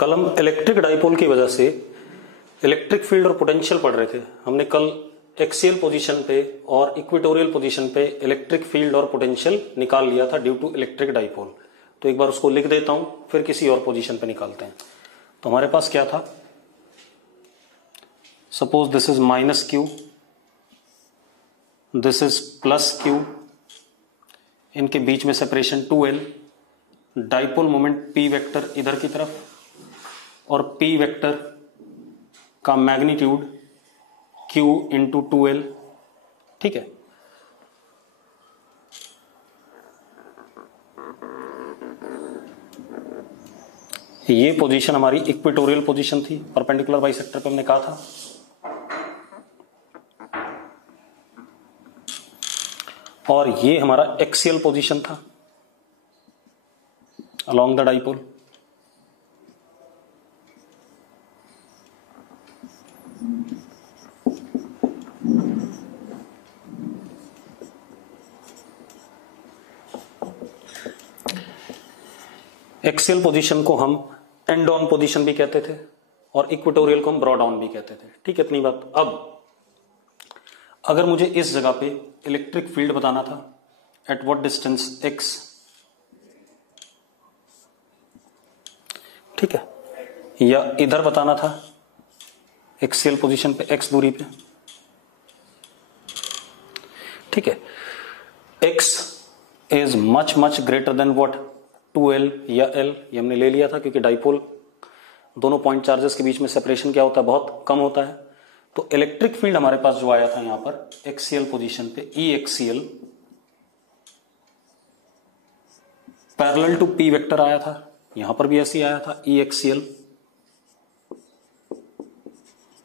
कल हम electric dipole की वजह से इलेक्ट्रिक फील्ड और पोटेंशियल पढ़ रहे थे। हमने कल एक्सियल पोजीशन पे और इक्वेटोरियल पोजीशन पे इलेक्ट्रिक फील्ड और पोटेंशियल निकाल लिया था ड्यू टू इलेक्ट्रिक डाइपोल। तो एक बार उसको लिख देता हूं, फिर किसी और पोजीशन पे निकालते हैं। तो हमारे पास क्या था, suppose this is minus Q, this is plus Q, इनके बीच में separation 2l, dipole moment p vector इधर की तरफ और p वेक्टर का मैग्नीट्यूड q इंटू 2l। ठीक है, ये पोजीशन हमारी इक्वेटोरियल पोजीशन थी, परपेंडिकुलर बाइसेक्टर पे हमने कहा था। और ये हमारा एक्सियल पोजीशन था along the dipole. Axial position को हम एंड ऑन पोजीशन भी कहते थे और इक्वेटोरियल को हम ब्रॉड ऑन भी कहते थे। ठीक है, इतनी बात। अब अगर मुझे इस जगह पे इलेक्ट्रिक फील्ड बताना था एट व्हाट डिस्टेंस x, ठीक है, या इधर बताना था एक्सियल पोजीशन पे x दूरी पे, ठीक है, x is much much greater than what 2l या l, ये हमने ले लिया था क्योंकि डाइपोल दोनों पॉइंट चार्जेस के बीच में सेपरेशन क्या होता है, बहुत कम होता है। तो इलेक्ट्रिक फील्ड हमारे पास जो आया था यहां पर एक्सियल पोजीशन पे E axial parallel to p vector आया था, यहां पर भी ऐसे ही आया था E axial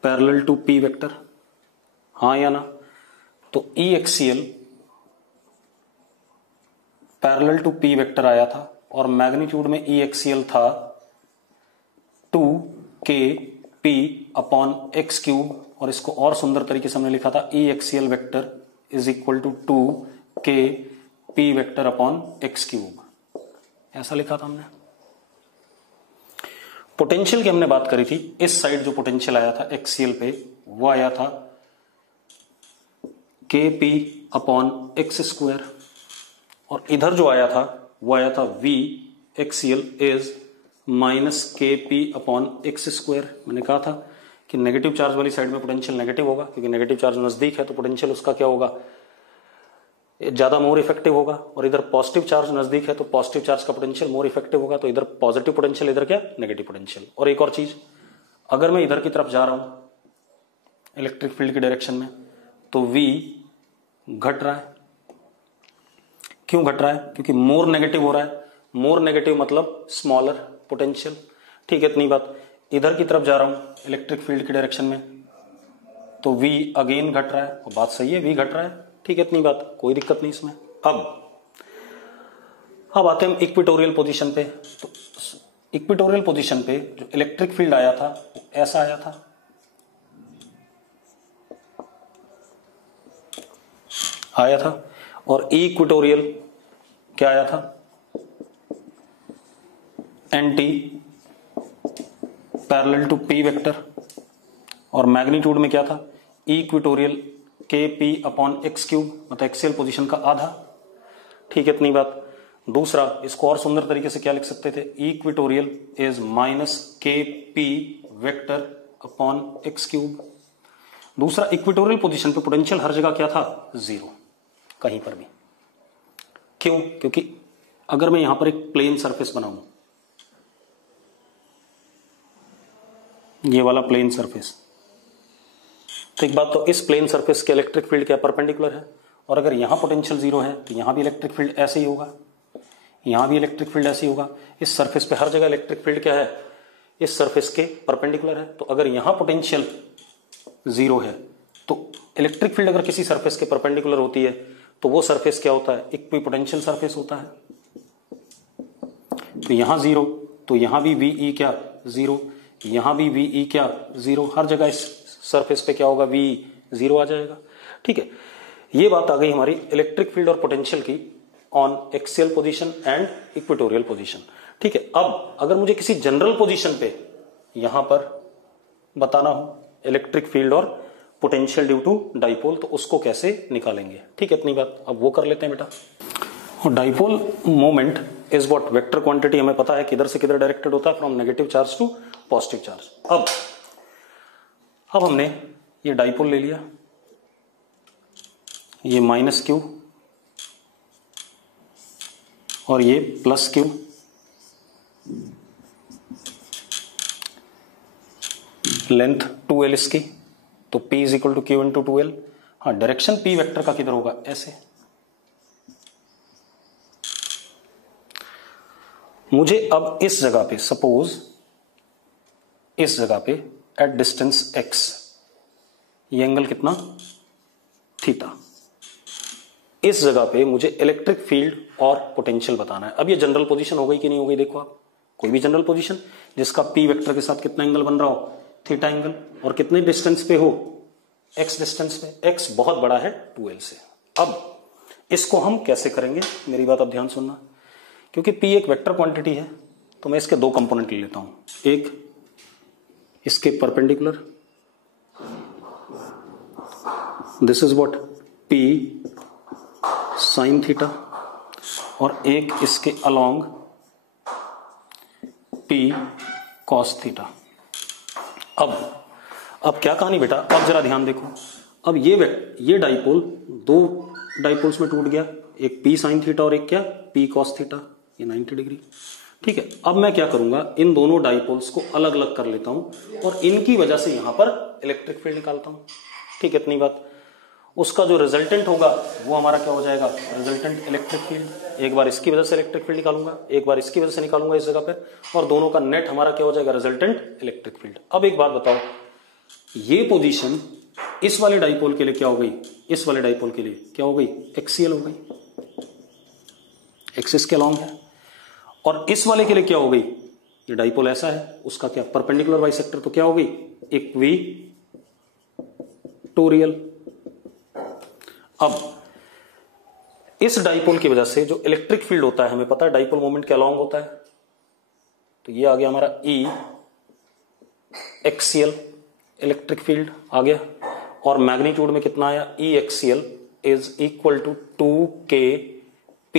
parallel to p vector, हाँ या ना। तो E axial parallel to p vector आया था और मैग्नीट्यूड में ई एक्सियल था 2kp अपॉन x क्यूब, और इसको और सुंदर तरीके से हमने लिखा था E axial vector is equal to 2kp vector upon x cube, ऐसा लिखा था हमने। पोटेंशियल की हमने बात करी थी, इस साइड जो पोटेंशियल आया था एक्सियल पे वो आया था kp अपॉन x स्क्वायर, और इधर जो आया था वो आया था v axial is minus kp upon x square. मैंने कहा था कि नेगेटिव चार्ज वाली साइड में पोटेंशियल नेगेटिव होगा, क्योंकि नेगेटिव चार्ज नजदीक है तो पोटेंशियल उसका क्या होगा, ज्यादा मोर इफेक्टिव होगा, और इधर पॉजिटिव चार्ज नजदीक है तो पॉजिटिव चार्ज का पोटेंशियल मोर इफेक्टिव होगा, तो इधर पॉजिटिव पोटेंशियल, इधर क्या नेगेटिव पोटेंशियल। और एक और चीज, अगर मैं इधर की तरफ जा रहा हूं इलेक्ट्रिक फील्ड की डायरेक्शन में तो v घट रहा है। क्यों घट रहा है? क्योंकि मोर नेगेटिव हो रहा है, मोर नेगेटिव मतलब स्मॉलर पोटेंशियल। ठीक है, इतनी बात। इधर की तरफ जा रहा हूं इलेक्ट्रिक फील्ड की डायरेक्शन में तो v अगेन घट रहा है, और बात सही है, v घट रहा है। ठीक है, इतनी बात, कोई दिक्कत नहीं इसमें। अब आते हैं हम इक्वेटोरियल पोजीशन पे। तो इक्वेटोरियल पोजीशन पे जो इलेक्ट्रिक फील्ड आया था वो ऐसा आया था, और इक्वेटोरियल क्या आया था, anti parallel to p vector, और मैग्नीट्यूड में क्या था equatorial kp upon x cube, मतलब एक्सियल पोजीशन का आधा। ठीक है, इतनी बात। दूसरा, इसको और सुंदर तरीके से क्या लिख सकते थे, equatorial is minus kp vector upon x cube. दूसरा, इक्वेटोरियल पोजीशन पे पोटेंशियल हर जगह क्या था, जीरो, कहीं पर भी। क्यों? क्योंकि अगर मैं यहां पर एक प्लेन सरफेस बनाऊं, ये वाला प्लेन सरफेस, तो एक बात तो इस प्लेन सरफेस के इलेक्ट्रिक फील्ड क्या परपेंडिकुलर है, और अगर यहां पोटेंशियल जीरो है तो यहां भी इलेक्ट्रिक फील्ड ऐसे ही होगा, यहां भी इलेक्ट्रिक फील्ड ऐसे ही होगा। इस सरफेस पे हर जगह इलेक्ट्रिक फील्ड क्या है, इस सरफेस के परपेंडिकुलर है। तो अगर यहां पोटेंशियल जीरो है तो इलेक्ट्रिक फील्ड अगर किसी सरफेस के परपेंडिकुलर होती है तो वो सरफेस क्या होता है, इक्विपोटेंशियल सरफेस होता है। तो यहां जीरो, तो यहां भी वीई क्या जीरो, यहां भी वीई क्या जीरो, हर जगह इस सरफेस पे क्या होगा, वी जीरो आ जाएगा। ठीक है, ये बात आ गई हमारी इलेक्ट्रिक फील्ड और पोटेंशियल की on axial position and equatorial position. ठीक है, अब अगर मुझे किसी जनरल पोजीशन पे यहां पर बताना हो इलेक्ट्रिक फील्ड और पोटेंशियल ड्यू टू डाइपोल, तो उसको कैसे निकालेंगे। ठीक है, इतनी बात अब वो कर लेते हैं बेटा। और dipole moment is what, vector quantity हमें पता है किधर से किधर डायरेक्टेड होता है, from negative charge to positive charge. अब हमने ये डाइपोल ले लिया, ये माइनस क्यू और ये प्लस क्यू, लेंथ 2l इसकी, तो P is equal to q into 2l। हाँ, डायरेक्शन P वेक्टर का किधर होगा, ऐसे। मुझे अब इस जगह पे, सपोज इस जगह पे एट डिस्टेंस x, ये एंगल कितना, थीटा, इस जगह पे मुझे इलेक्ट्रिक फील्ड और पोटेंशियल बताना है। अब ये जनरल पोजीशन हो गई कि नहीं हो गई, देखो आप, कोई भी जनरल पोजीशन जिसका P वेक्टर के साथ कितना एंगल बन रहा हो, थीटा एंगल, और कितने डिस्टेंस पे हो, x डिस्टेंस पे, x बहुत बड़ा है 2l से। अब इसको हम कैसे करेंगे, मेरी बात अब ध्यान सुनना, क्योंकि P एक वेक्टर क्वांटिटी है तो मैं इसके दो कंपोनेंट ले लेता हूं, एक इसके perpendicular, this is what P sine theta, और एक इसके अलोंग P कॉस थीटा। अब क्या कहानी बेटा, अब जरा ध्यान देखो, अब ये डाइपोल दो डाइपोल्स में टूट गया, एक P साइन थीटा और एक क्या, P कॉस थीटा, ये 90 डिग्री। ठीक है, अब मैं क्या करूंगा, इन दोनों डाइपोल्स को अलग अलग कर लेता हूं और इनकी वजह से यहां पर इलेक्ट्रिक फील्ड निकालता हूं। ठीक है, इतनी बात। उसका जो रिजल्टेंट होगा वो हमारा क्या हो जाएगा, रिजल्टेंट इलेक्ट्रिक फील्ड। एक बार इसकी वजह से इलेक्ट्रिक फील्ड निकालूंगा, एक बार इसकी वजह से निकालूंगा इस जगह पे, और दोनों का नेट हमारा क्या हो जाएगा, रिजल्टेंट इलेक्ट्रिक फील्ड। अब एक बात बताओ, ये पोजीशन इस वाले डाइपोल के लिए क्या हो गई, इस वाले डाइपोल के लिए क्या हो गई, एक्सियल हो गई, एक्सिस के अलॉन्ग है। और इस वाले के लिए क्या हो गई, ये डाइपोल ऐसा है, उसका क्या, परपेंडिकुलर बाइसेक्टर, तो क्या हो गई, इक्विटोरियल। अब इस डाइपोल की वजह से जो इलेक्ट्रिक फील्ड होता है, हमें पता है डाइपोल मोमेंट के अलॉन्ग होता है, तो ये आ गया हमारा E एक्सियल इलेक्ट्रिक फील्ड आ गया, और मैग्नीट्यूड में कितना आया, E axial is equal to 2k P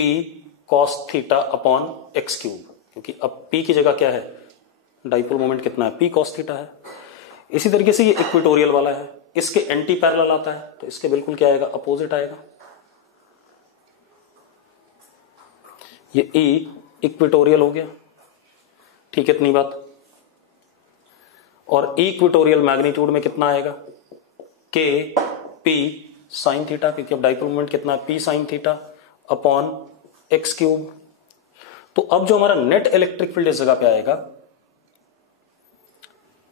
cos theta upon x cube, क्योंकि अब P की जगह क्या है, डाइपोल मोमेंट कितना है, P cos थीटा है। इसी तरीके से ये इक्वेटोरियल वाला है, इसके एंटी पैरेलल आता है, तो इसके बिल्कुल क्या आएगा, अपोजिट आएगा। ये E इक्वेटोरियल हो गया। ठीक है, इतनी बात। और इक्वेटोरियल मैग्नीट्यूड में कितना आएगा, K P साइन थीटा, क्योंकि अब डाइपोल मोमेंट कितना है, P sine theta upon x cube. तो अब जो हमारा नेट इलेक्ट्रिक फील्ड इस जगह पे आएगा,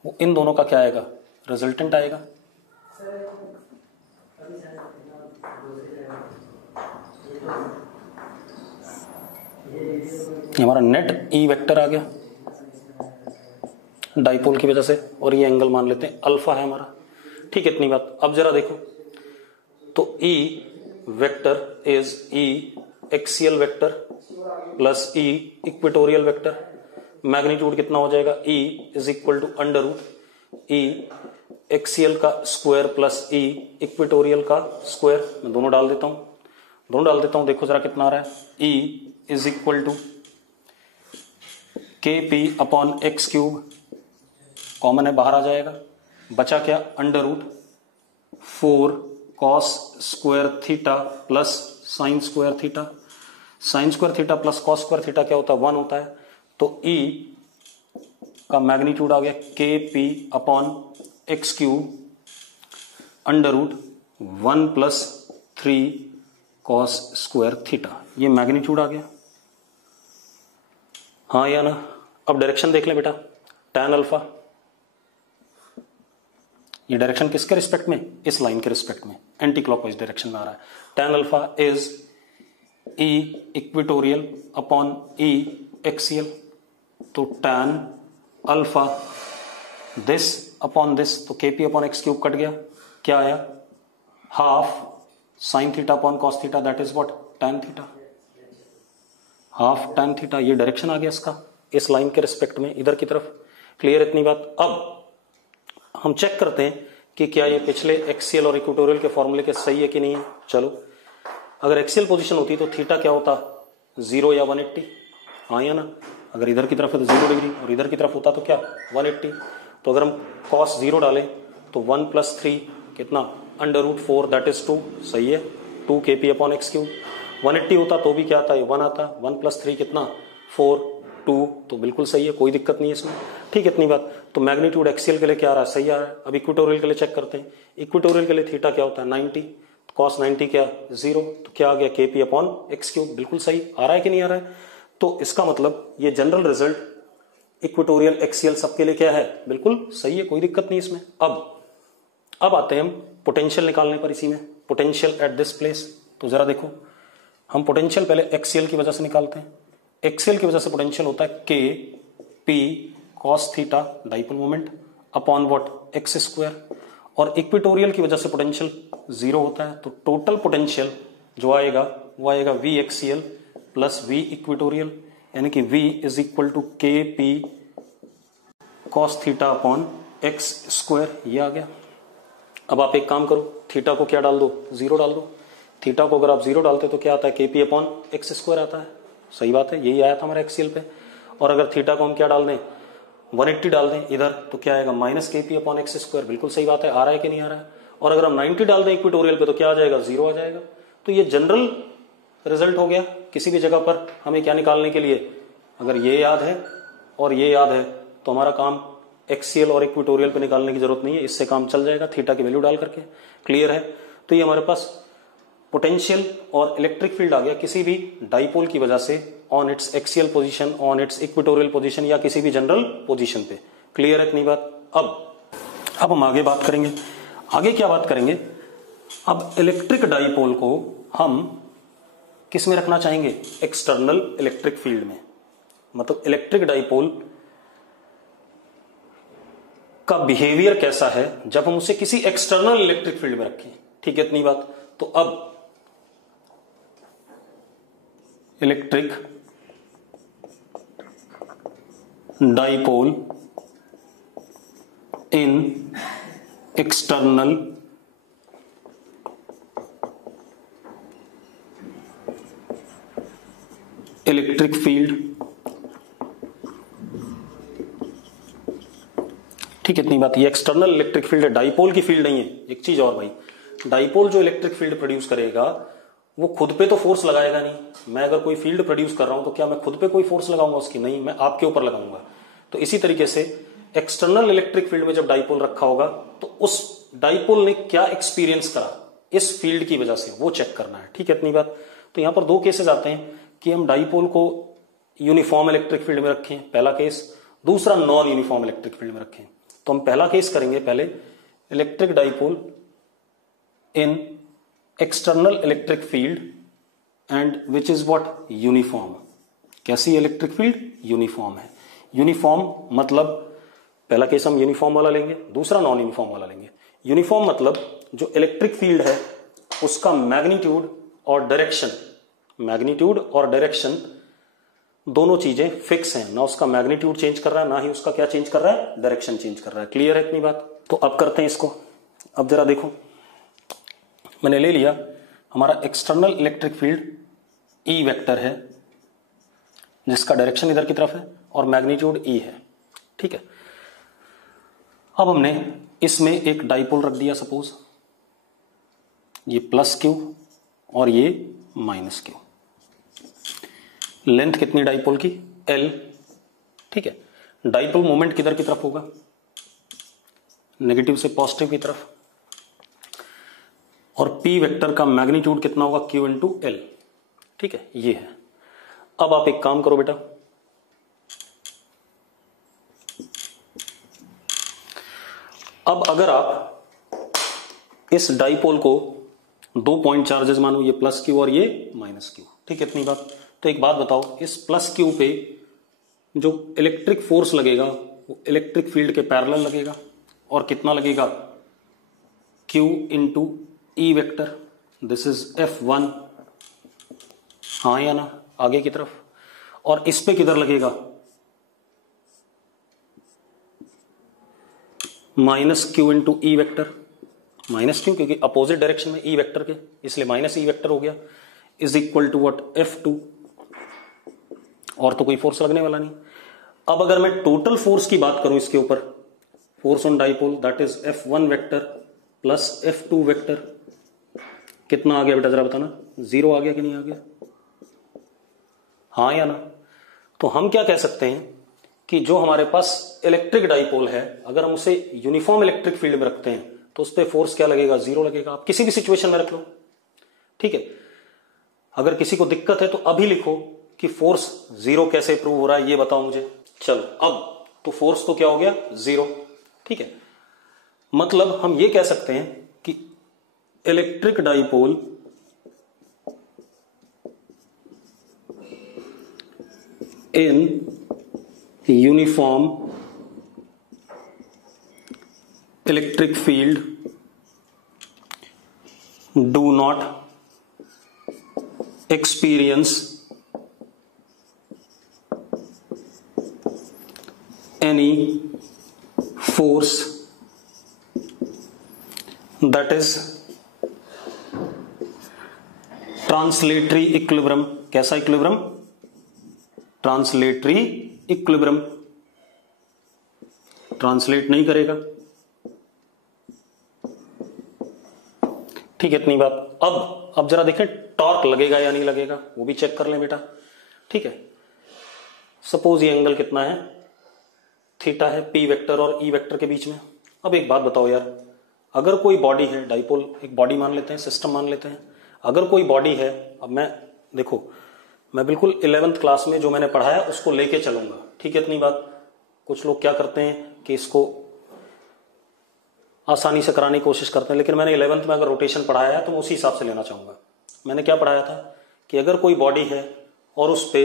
वो इन दोनों का क्या आएगा, रिजल्टेंट आएगा। ये हमारा नेट E वेक्टर आ गया डाइपोल की वजह से, और ये एंगल मान लेते हैं अल्फा है हमारा। ठीक है, इतनी बात। अब जरा देखो, तो E vector is E axial vector plus E equatorial vector, magnitude कितना हो जाएगा, E is equal to under root E axial का स्क्वायर प्लस E इक्वेटोरियल का स्क्वायर। मैं दोनों डाल देता हूं, देखो जरा कितना आ रहा है, E is equal to KP upon x cube, common है बाहर आ जाएगा, बचा क्या, under root 4 cos square theta plus sine square theta. Sine square theta plus cos square theta क्या होता है, 1 होता है। तो E का मैग्नीट्यूड आ गया KP upon x cube under root 1 plus 3 cos square theta, ये मैग्नीट्यूड आ गया। हाँ या ना। अब डायरेक्शन देख लें बेटा, tan अल्फा, ये डायरेक्शन किसके रिस्पेक्ट में, इस लाइन के रिस्पेक्ट में, एंटी क्लॉकवाइज डायरेक्शन में आ रहा है। tan alpha is E equatorial upon E axial, तो tan alpha this upon this, तो KP upon x cube cut गया, क्या आया, half sine theta upon cos theta, that is what, tan theta, half tan theta. ये direction आ गया इसका, इस line के रिस्पेक्ट में इधर की तरफ। क्लियर इतनी बात। अब हम चेक करते हैं कि क्या ये पिछले एक्सियल और इक्वेटोरियल के फॉर्मूले के सही है कि नहीं है। चलो, अगर एक्सियल पोजीशन होती तो थीटा क्या होता, 0 या 180, हाँ या ना। अगर इधर की तरफ है तो 0 डिग्री और इधर की तरफ होता तो क्या 180। तो अगर हम cos 0 डालें तो 1 + 3 कितना √4 दैट इज 2, सही है, 2 kp/x³। 180 होता तो भी क्या आता है 1 आता, 1 + 3 कितना 4, 2, तो बिल्कुल सही है, कोई दिक्कत नहीं है इसमें। ठीक है इतनी बात। तो मैग्नीट्यूड एक्सियल के लिए क्या आ रहा है, सही आ रहा है। अब इक्वेटोरियल के लिए चेक करते हैं। इक्वेटोरियल के लिए थीटा क्या होता है 90, cos 90 क्या 0, तो क्या आ गया kp/x³, बिल्कुल सही आ रहा है कि नहीं आ रहा है। तो इसका मतलब ये जनरल रिजल्ट इक्वेटोरियल एक्सियल सबके लिए क्या है, बिल्कुल सही है, कोई दिक्कत नहीं इसमें। अब आते हैं हम पोटेंशियल निकालने पर। इसी में पोटेंशियल एट दिस प्लेस, तो जरा देखो, हम पोटेंशियल पहले एक्सियल की वजह से निकालते हैं। एक्सियल की वजह से पोटेंशियल होता है k p cos theta dipole moment upon what x², और इक्वेटोरियल की वजह से पोटेंशियल 0 होता है। तो टोटल पोटेंशियल जो आएगा वो आएगा v axial plus v equatorial, यानी कि v = kp cos theta upon x², ये आ गया। अब आप एक काम करो, थीटा को क्या डाल दो 0 डाल दो। थीटा को अगर आप 0 डालते तो क्या आता है kp/x² आता है, सही बात है, यही आया था हमारे एक्सियल पे। और अगर थीटा को हम क्या डाल दें 180 डाल दें इधर, तो क्या आएगा -kp/x², बिल्कुल सही बात है, आ रहा है कि नहीं आ रहा है। और अगर हम 90 डाल दें इक्वेटोरियल पे तो क्या आ जाएगा 0 आ जाएगा। तो ये जनरल रिजल्ट हो गया। किसी भी जगह पर हमें क्या निकालने के लिए, अगर ये याद है और ये याद है तो हमारा काम एक्सियल और इक्वेटोरियल पे निकालने की जरूरत नहीं है, इससे काम चल जाएगा थीटा की वैल्यू डाल करके। क्लियर है। तो ये हमारे पास पोटेंशियल और इलेक्ट्रिक फील्ड आ गया किसी भी डाइपोल की वजह से on it's axial position, on it's equatorial position, या किसी भी जनरल पोजीशन पे। क्लियर है इतनी बात। अब हम आगे बात करेंगे। आगे क्या बात करेंगे, अब इलेक्ट्रिक डाइपोल को हम किस में रखना चाहेंगे, एक्सटर्नल इलेक्ट्रिक फील्ड में। मतलब इलेक्ट्रिक डाइपोल का बिहेवियर कैसा है जब हम उसे किसी एक्सटर्नल इलेक्ट्रिक फील्ड में रखें। ठीक है इतनी बात। तो अब इलेक्ट्रिक डाइपोल इन एक्सटर्नल इलेक्ट्रिक फील्ड। ठीक है इतनी बात। ये एक्सटर्नल इलेक्ट्रिक फील्ड है, डाइपोल की फील्ड नहीं है। एक चीज और भाई, डाइपोल जो इलेक्ट्रिक फील्ड प्रोड्यूस करेगा वो खुद पे तो फोर्स लगाएगा नहीं। मैं अगर कोई फील्ड प्रोड्यूस कर रहा हूं तो क्या मैं खुद पे कोई फोर्स लगाऊंगा उसकी, नहीं, मैं आपके ऊपर लगाऊंगा। तो इसी तरीके से एक्सटर्नल इलेक्ट्रिक फील्ड में जब डाइपोल रखा होगा तो उस डाइपोल ने क्या एक्सपीरियंस करा इस फील्ड की वजह से, वो चेक करना है। ठीक है इतनी बात। तो यहां पर दो केसेस आते हैं कि हम डाइपोल को यूनिफॉर्म इलेक्ट्रिक फील्ड में रखें, पहला केस, दूसरा नॉन यूनिफॉर्म इलेक्ट्रिक फील्ड में रखें। तो हम पहला केस करेंगे पहले, electric dipole in external electric field and which is what uniform. कैसी इलेक्ट्रिक फील्ड, यूनिफॉर्म है। यूनिफॉर्म मतलब पहला केस हम यूनिफॉर्म वाला लेंगे, दूसरा नॉन यूनिफॉर्म वाला लेंगे। यूनिफॉर्म मतलब जो इलेक्ट्रिक फील्ड है उसका मैग्नीट्यूड और डायरेक्शन, मैग्नीट्यूड और डायरेक्शन दोनों चीजें फिक्स हैं, ना उसका मैग्नीट्यूड चेंज कर रहा है ना ही उसका क्या चेंज कर रहा है, डायरेक्शन चेंज कर रहा है। क्लियर है इतनी बात। तो अब करते हैं इसको। अब जरा देखो, मैंने ले लिया हमारा external electric field E vector है जिसका डायरेक्शन इधर की तरफ है और मैग्नीट्यूड ई है। ठीक है। अब हमने इसमें एक डाइपोल रख दिया, सपोज ये +q और ये -q। लेंथ कितनी डाइपोल की, l। ठीक है। डाइपोल मोमेंट किधर की तरफ होगा, नेगेटिव से पॉजिटिव की तरफ, और p वेक्टर का मैग्नीट्यूड कितना होगा, q × l। ठीक है, ये है। अब आप एक काम करो बेटा, अब अगर आप इस डाइपोल को 2 पॉइंट चार्जेस मानो, ये +q और ये -q। ठीक है इतनी बात। तो एक बात बताओ, इस +q पे जो इलेक्ट्रिक फोर्स लगेगा वो इलेक्ट्रिक फील्ड के पैरेलल लगेगा, और कितना लगेगा, q × e vector. This is F1, हाँ या ना, आगे की तरफ। और इस पे किधर लगेगा, minus Q into E vector, minus Q क्योंकि अपोजिट डायरेक्शन में ई वेक्टर के, इसलिए माइनस ई वेक्टर हो गया, is equal to what, F2, और तो कोई फोर्स लगने वाला नहीं। अब अगर मैं टोटल फोर्स की बात करूं इसके ऊपर, force on dipole that is F1 vector plus F2 vector, कितना आ गया बेटा जरा बताना, 0 आ गया कि नहीं आ गया, हाँ या ना। तो हम क्या कह सकते हैं कि जो हमारे पास इलेक्ट्रिक डाइपोल है, अगर हम उसे यूनिफॉर्म इलेक्ट्रिक फील्ड में रखते हैं तो उस पर फोर्स क्या लगेगा, 0 लगेगा। आप किसी भी सिचुएशन में रख लो, ठीक है। अगर किसी को दिक्कत है तो अभी लिखो कि फोर्स 0 कैसे प्रूव हो रहा है ये बताओ मुझे। चलो अब तो फोर्स तो क्या हो गया, 0, ठीक है। मतलब हम ये कह सकते हैं कि electric dipole in uniform electric field do not experience any force that is translatory equilibrium। कैसा इक्विलिब्रियम, ट्रांसलेटरी इक्विलिब्रियम, ट्रांसलेट नहीं करेगा, ठीक है, इतनी बात। अब जरा देखें टॉर्क लगेगा या नहीं लगेगा, वो भी चेक कर लें बेटा, ठीक है। सपोज ये एंगल कितना है, थीटा है, पी वेक्टर और ई वेक्टर के बीच में। अब एक बात बताओ यार, अगर कोई बॉडी है, डाइपोल एक बॉडी मान लेते हैं, सिस्टम मान लेते हैं, अगर कोई बॉडी है, अब मैं देखो मैं बिल्कुल 11th क्लास में जो मैंने पढ़ाया उसको लेके चलूंगा, ठीक है, इतनी बात। कुछ लोग क्या करते हैं कि इसको आसानी से कराने की कोशिश करते हैं, लेकिन मैंने 11th में अगर रोटेशन पढ़ाया है तो मैं उसी हिसाब से लेना चाहूंगा। मैंने क्या पढ़ाया था कि अगर कोई बॉडी है और उस पे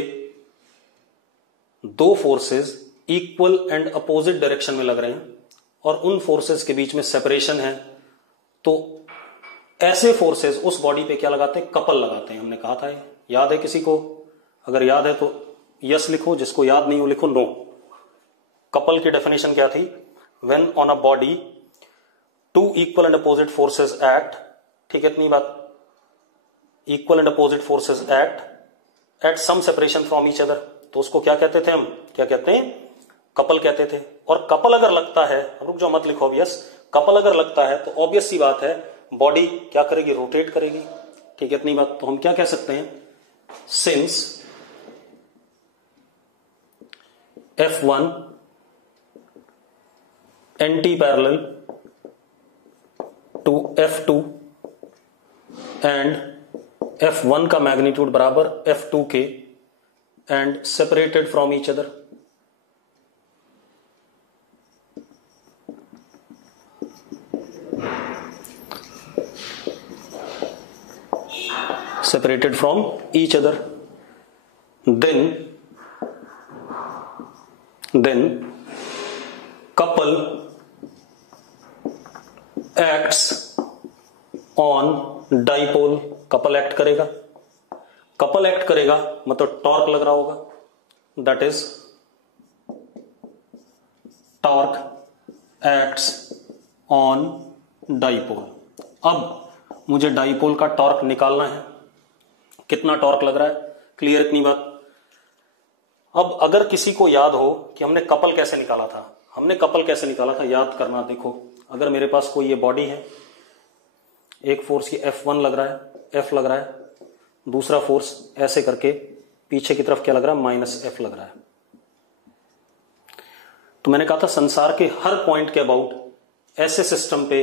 दो forces equal and opposite direction में लग रहे हैं और उन फोर्सेस के बीच में सेपरेशन है, तो ऐसे फोर्सेस उस बॉडी पे क्या लगाते हैं, कपल लगाते हैं। हमने कहा था, याद है किसी को? अगर याद है तो यस लिखो, जिसको याद नहीं हो लिखो नो। कपल की डेफिनेशन क्या थी? When on a body two equal and opposite forces act, ठीक है, इतनी बात, equal and opposite forces act at some separation from each other, तो उसको क्या कहते थे हम? क्या कहते हैं? कपल कहते थे। और कपल अगर लगता है, रुक जाओ मत लिखो ऑब्वियस, कपल अगर लगता है तो ऑब्वियस सी बात है बॉडी क्या करेगी? रोटेट करेगी, ठीक है, इतनी बात। तो हम क्या कह सकते हैं? Since F1 anti parallel to F2 and F1 का मैग्नीट्यूड बराबर F2 के and separated from each other. separated from each other, then couple acts on dipole। couple act करेगा, couple act करेगा मतलब टॉर्क लग रहा होगा, that is torque acts on dipole। अब मुझे डाइपोल का टॉर्क निकालना है, कितना टॉर्क लग रहा है, क्लियर, इतनी बात। अब अगर किसी को याद हो कि हमने कपल कैसे निकाला था, हमने कपल कैसे निकाला था, याद करना। देखो अगर मेरे पास कोई ये बॉडी है, एक फोर्स ये F1 लग रहा है, F लग रहा है, दूसरा फोर्स ऐसे करके पीछे की तरफ क्या लग रहा है? -F लग रहा है। तो मैंने कहा था संसार के हर पॉइंट के अबाउट ऐसे सिस्टम पे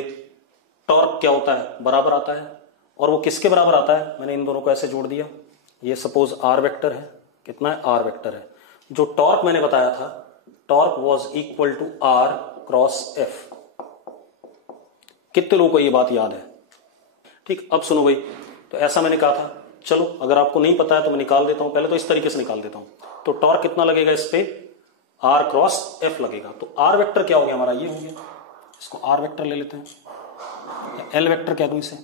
टॉर्क क्या होता है? बराबर आता है। और वो किसके बराबर आता है? मैंने इन दोनों को ऐसे जोड़ दिया। ये सपोज R वेक्टर है, कितना है? R वेक्टर है। जो टॉर्क मैंने बताया था, torque was equal to R cross F। कितने लोगों को ये बात याद है? ठीक, अब सुनो भाई, तो ऐसा मैंने कहा था, चलो अगर आपको नहीं पता है तो मैं निकाल देता हूं, पहले तो इस तरीके से निकाल देता हूं। तो टॉर्क कितना लगेगा इस पे? R क्रॉस F लगेगा। तो R वेक्टर क्या हो गया हमारा? ये हो गया। इसको R वेक्टर ले लेते हैं, L वेक्टर कह दूं इसे,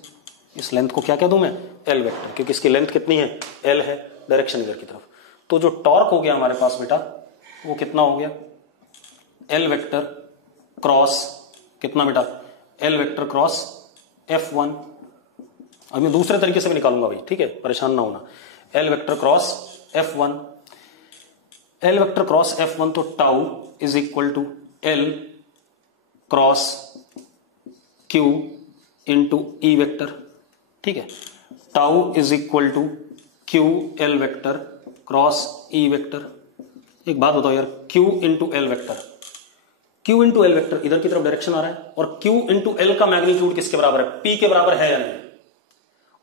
इस लेंथ को क्या कह दूं मैं? L वेक्टर, क्योंकि इसकी लेंथ कितनी है? L है, डायरेक्शन इधर की तरफ। तो जो टॉर्क हो गया हमारे पास बेटा, वो कितना हो गया? L वेक्टर क्रॉस कितना बेटा, एल वेक्टर क्रॉस F1। अब मैं दूसरे तरीके से भी निकालूंगा भाई, ठीक है, परेशान ना होना। L vector cross F1, L vector cross F1 तो tau is equal to L cross q into E vector, ठीक है। Tau is equal to q L vector cross E vector. एक बात बताओ यार, q into L vector, q into L vector इधर की तरफ डायरेक्शन आ रहा है, और क्यू इंटू एल का मैग्नीट्यूड किसके बराबर है, पी के बराबर है या नहीं,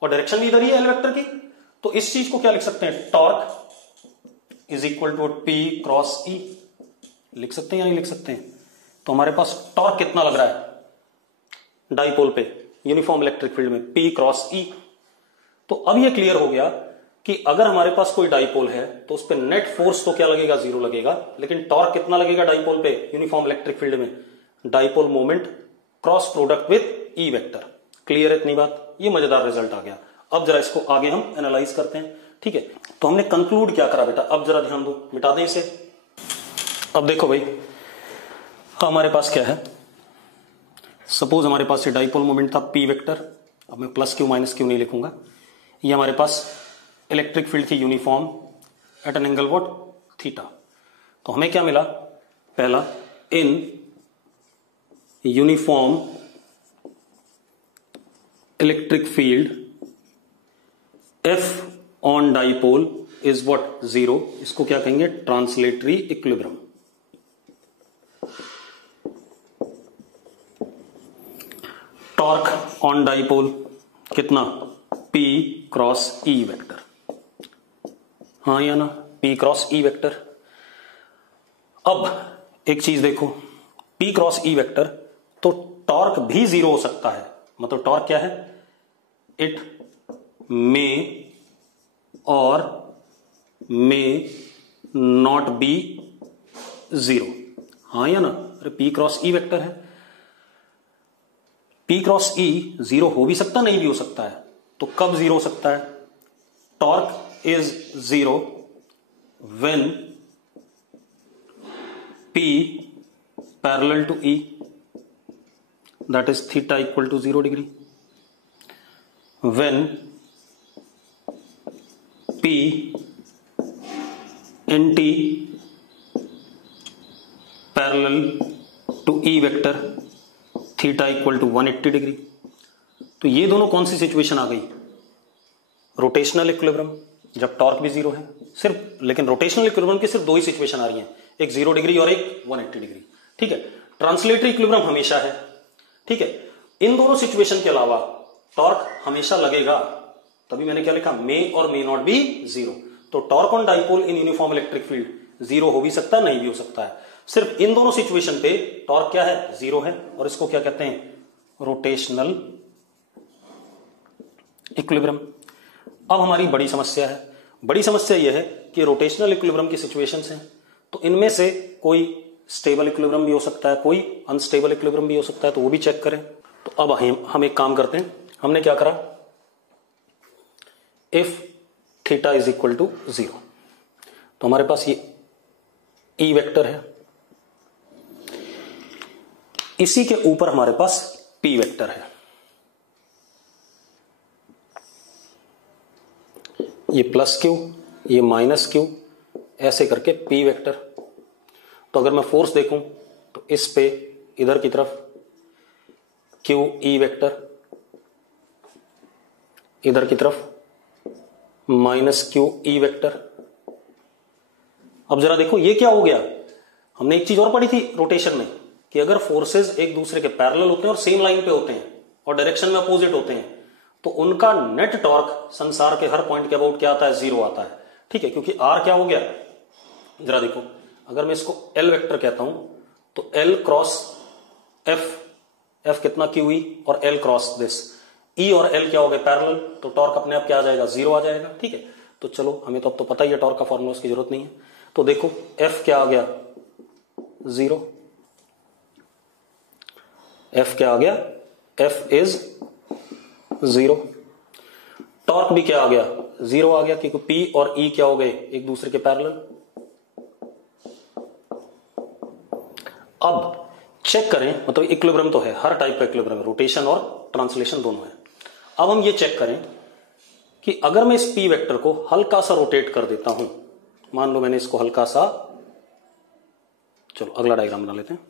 और डायरेक्शन भी इधर ही है एल वेक्टर की। तो इस चीज को क्या लिख सकते हैं, torque is equal to P cross E, लिख सकते हैं या नहीं लिख सकते हैं। तो हमारे पास टॉर्क कितना लग रहा है डाइपोल पे यूनिफॉर्म इलेक्ट्रिक फील्ड में, पी क्रॉस ई। तो अब यह क्लियर हो गया कि अगर हमारे पास कोई डाइपोल है तो उस पर नेट फोर्स तो क्या लगेगा, जीरो लगेगा, लेकिन टॉर्क कितना लगेगा डाइपोल पे यूनिफॉर्म इलेक्ट्रिक फील्ड में, dipole moment cross product with E vector. Clear है इतनी बात, ये मजेदार रिजल्ट आ गया। अब जरा इसको आगे हम एनालाइज करते हैं, ठीक है। तो हमने कंक्लूड क्या करा बेटा, अब जरा ध्यान दो, मिटा दें इसे। अब देखो भाई, हमारे पास क्या है, सपोज हमारे पास ये डाइपोल मोमेंट था पी वेक्टर, अब मैं प्लस क्यू माइनस क्यू नहीं लिखूंगा, ये हमारे पास इलेक्ट्रिक फील्ड थी uniform eight an angle what, theta. तो हमें क्या मिला, पहला, इन uniform electric field F on dipole is what, zero. इसको क्या कहेंगे, translatory equilibrium. Torque on dipole कितना, P क्रॉस E वेक्टर, हाँ या ना, P क्रॉस E वेक्टर। अब एक चीज देखो, P क्रॉस E वेक्टर, तो टॉर्क भी जीरो हो सकता है। मतलब टॉर्क क्या है, it may or may not B zero, हाँ या ना। अरे P क्रॉस E वेक्टर है, P क्रॉस E जीरो हो भी सकता, नहीं भी हो सकता है। तो कब जीरो हो सकता है, torque is zero when P parallel to E, that is theta equal to 0 degree, when P NT parallel to E vector, theta equal to 180 degree. तो ये दोनों कौन सी सिचुएशन आ गई, रोटेशनल इक्विलिब्रियम, जब टॉर्क भी जीरो है सिर्फ। लेकिन रोटेशनल इक्विलिब्रियम की सिर्फ दो ही सिचुएशन आ रही हैं, एक 0 डिग्री और एक 180 डिग्री, ठीक है। ट्रांसलेटरी इक्विलिब्रियम हमेशा है, ठीक है। इन दोनों सिचुएशन के अलावा टॉर्क हमेशा लगेगा, तभी मैंने क्या लिखा, मे or may not B zero. तो torque on dipole in uniform electric field zero हो भी सकता है, नहीं भी हो सकता है। सिर्फ इन दोनों सिचुएशन पे टॉर्क क्या है, जीरो है, और इसको क्या कहते हैं, रोटेशनल इक्विलिब्रियम। अब हमारी बड़ी समस्या है, बड़ी समस्या यह है कि रोटेशनल इक्विलिब्रियम की सिचुएशंस हैं, तो इनमें से कोई स्टेबल इक्विलिब्रियम भी हो सकता है, कोई अनस्टेबल इक्विलिब्रियम भी हो सकता है, तो वो भी चेक करें। तो अब हम एक काम करते हैं, हमने क्या करा, if theta is equal to 0, तो हमारे पास ये ई वेक्टर है, इसी के ऊपर हमारे पास पी वेक्टर है, ये प्लस क्यू, ये माइनस क्यू, ऐसे करके पी वेक्टर। तो अगर मैं फोर्स देखूं तो इस पे इधर की तरफ क्यू ई वेक्टर, इधर की तरफ माइनस क्यू ई वेक्टर। अब जरा देखो ये क्या हो गया, हमने एक चीज और पढ़ी थी रोटेशन में कि अगर फोर्सेस एक दूसरे के पैरेलल होते हैं और सेम लाइन पे होते हैं और डायरेक्शन में अपोजिट होते हैं, तो उनका नेट टॉर्क संसार के हर पॉइंट के अबाउट क्या आता है, जीरो आता है, ठीक है। क्योंकि आर क्या हो गया, जरा देखो, अगर मैं इसको एल वेक्टर कहता हूं तो एल क्रॉस एफ, एफ कितना क्यू ई, और एल क्रॉस दिस ई और एल क्या हो गए, पैरेलल, तो टॉर्क अपने आप क्या आ जाएगा, जीरो आ जाएगा, ठीक है। तो चलो हमें तो अब तो पता ही है टॉर्क का फॉर्मूला, उसकी जरूरत नहीं है। तो देखो एफ क्या आ गया, जीरो, एफ क्या आ गया, एफ इज जीरो। टॉर्क भी क्या आ गया, जीरो आ गया, क्योंकि पी और ई क्या हो गए, एक दूसरे के पैरेलल। अब चेक करें, मतलब इक्विलिब्रियम तो है, हर टाइप का इक्विलिब्रियम, रोटेशन और ट्रांसलेशन दोनों है। अब हम ये चेक करें कि अगर मैं इस पी वेक्टर को हल्का सा रोटेट कर देता हूं, मान लो मैंने इसको हल्का सा, चलो अगला डायग्राम बना लेते हैं।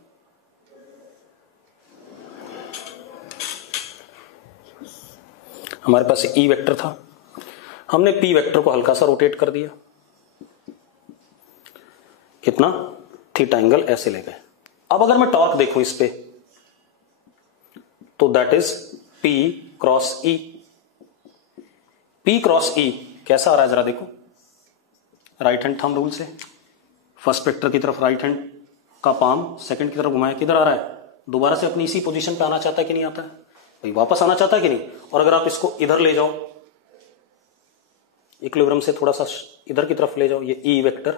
हमारे पास ई वेक्टर था, हमने पी वेक्टर को हल्का सा रोटेट कर दिया, कितना, थीटा एंगल ऐसे ले गए। अब अगर मैं टॉर्क देखूं इस पे, तो that is P cross E. P cross E कैसा आ रहा है जरा देखो, राइट हैंड थंब रूल से फर्स्ट वेक्टर की तरफ राइट हैंड का पाम सेकंड की तरफ घुमाया, किधर आ रहा है, दोबारा से अपनी इसी पोजीशन पे आना चाहता है कि नहीं आता है भाई, वापस आना चाहता है कि नहीं। और अगर आप इसको इधर ले जाओ, इक्विलिब्रियम से थोड़ा सा इधर की तरफ ले जाओ, ये ई वेक्टर,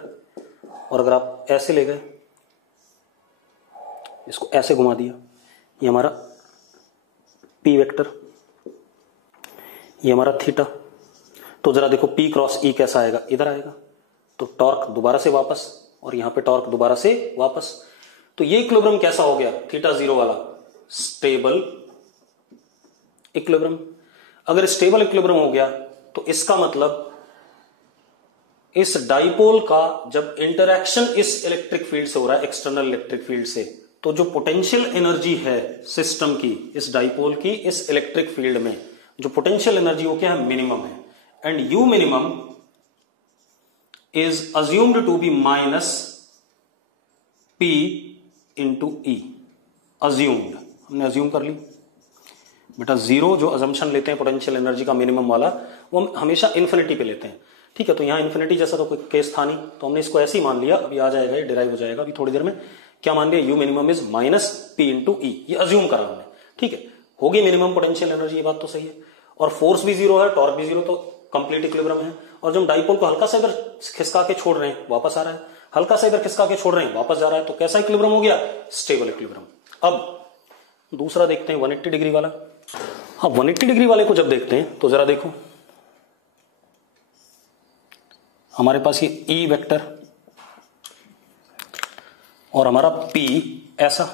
और अगर आप ऐसे ले गए, इसको ऐसे घुमा दिया, ये हमारा पी वेक्टर, ये हमारा थीटा, तो जरा देखो पी क्रॉस ई कैसा आएगा, इधर आएगा, तो टॉर्क दोबारा से वापस, और यहां पे टॉर्क दोबारा से वापस। तो ये इक्विलिब्रियम कैसा हो गया, थीटा जीरो वाला, स्टेबल इक्विलिब्रियम। अगर स्टेबल इक्विलिब्रियम हो गया तो इसका मतलब इस डाइपोल का जब इंटरैक्शन इस इलेक्ट्रिक फील्ड से हो रहा है, एक्सटर्नल इलेक्ट्रिक फील्ड से, तो जो पोटेंशियल एनर्जी है सिस्टम की, इस डाइपोल की इस इलेक्ट्रिक फील्ड में जो पोटेंशियल एनर्जी वो क्या है, मिनिमम है। And you minimum is assumed to be minus P into E। assumed, हमने assume कर ली बेटा, जीरो जो assumption लेते हैं पोटेंशियल एनर्जी का मिनिमम वाला, वो हम हमेशा इन्फिनिटी पे लेते हैं, ठीक है। तो यहां इन्फिनिटी जैसा तो कोई केस था नहीं, तो हमने इसको ऐसे ही मान लिया, अभी आ जाएगा, ये डिराइव हो जाएगा अभी थोड़ी देर में। क्या मान लिया, U minimum is minus P into E, ये अज्यूम करा हमने, ठीक है। होगी मिनिमम पोटेंशियल एनर्जी, ये बात तो सही है, और फोर्स भी जीरो है, टॉर्क भी जीरो, तो कंप्लीट इक्विलिब्रियम है। और जब डाइपोल को हल्का सा इधर खिसका के छोड़ रहे हैं, वापस आ रहा है, हल्का सा इधर खिसका के छोड़ रहे हैं, वापस जा रहा है, तो कैसा इक्विलिब्रियम हो गया, स्टेबल इक्विलिब्रियम। अब दूसरा देखते हैं 180 डिग्री वाला। अब 180 डिग्री वाले को जब देखते हैं तो जरा देखो, हमारे पास ये ई वेक्टर और हमारा पी ऐसा,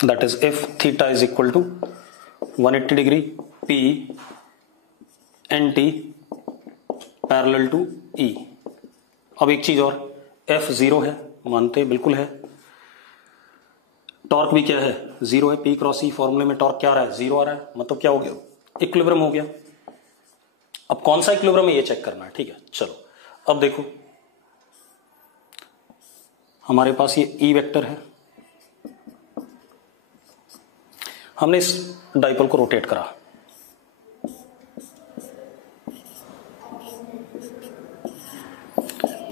that is if theta is equal to 180 degree P NT parallel to E। अब एक चीज और, F जीरो है, मानते हैं बिल्कुल है, टॉर्क भी क्या है, जीरो है, P क्रॉस E फॉर्मूले में टॉर्क क्या आ रहा है, जीरो आ रहा है, मतलब क्या हो गया, इक्विलिब्रियम हो गया। अब कौन सा इक्विलिब्रियम है ये चेक करना है, ठीक है। चलो अब देखो, हमारे पास ये E वेक्टर है, हमने इस डाइपोल को रोटेट करा,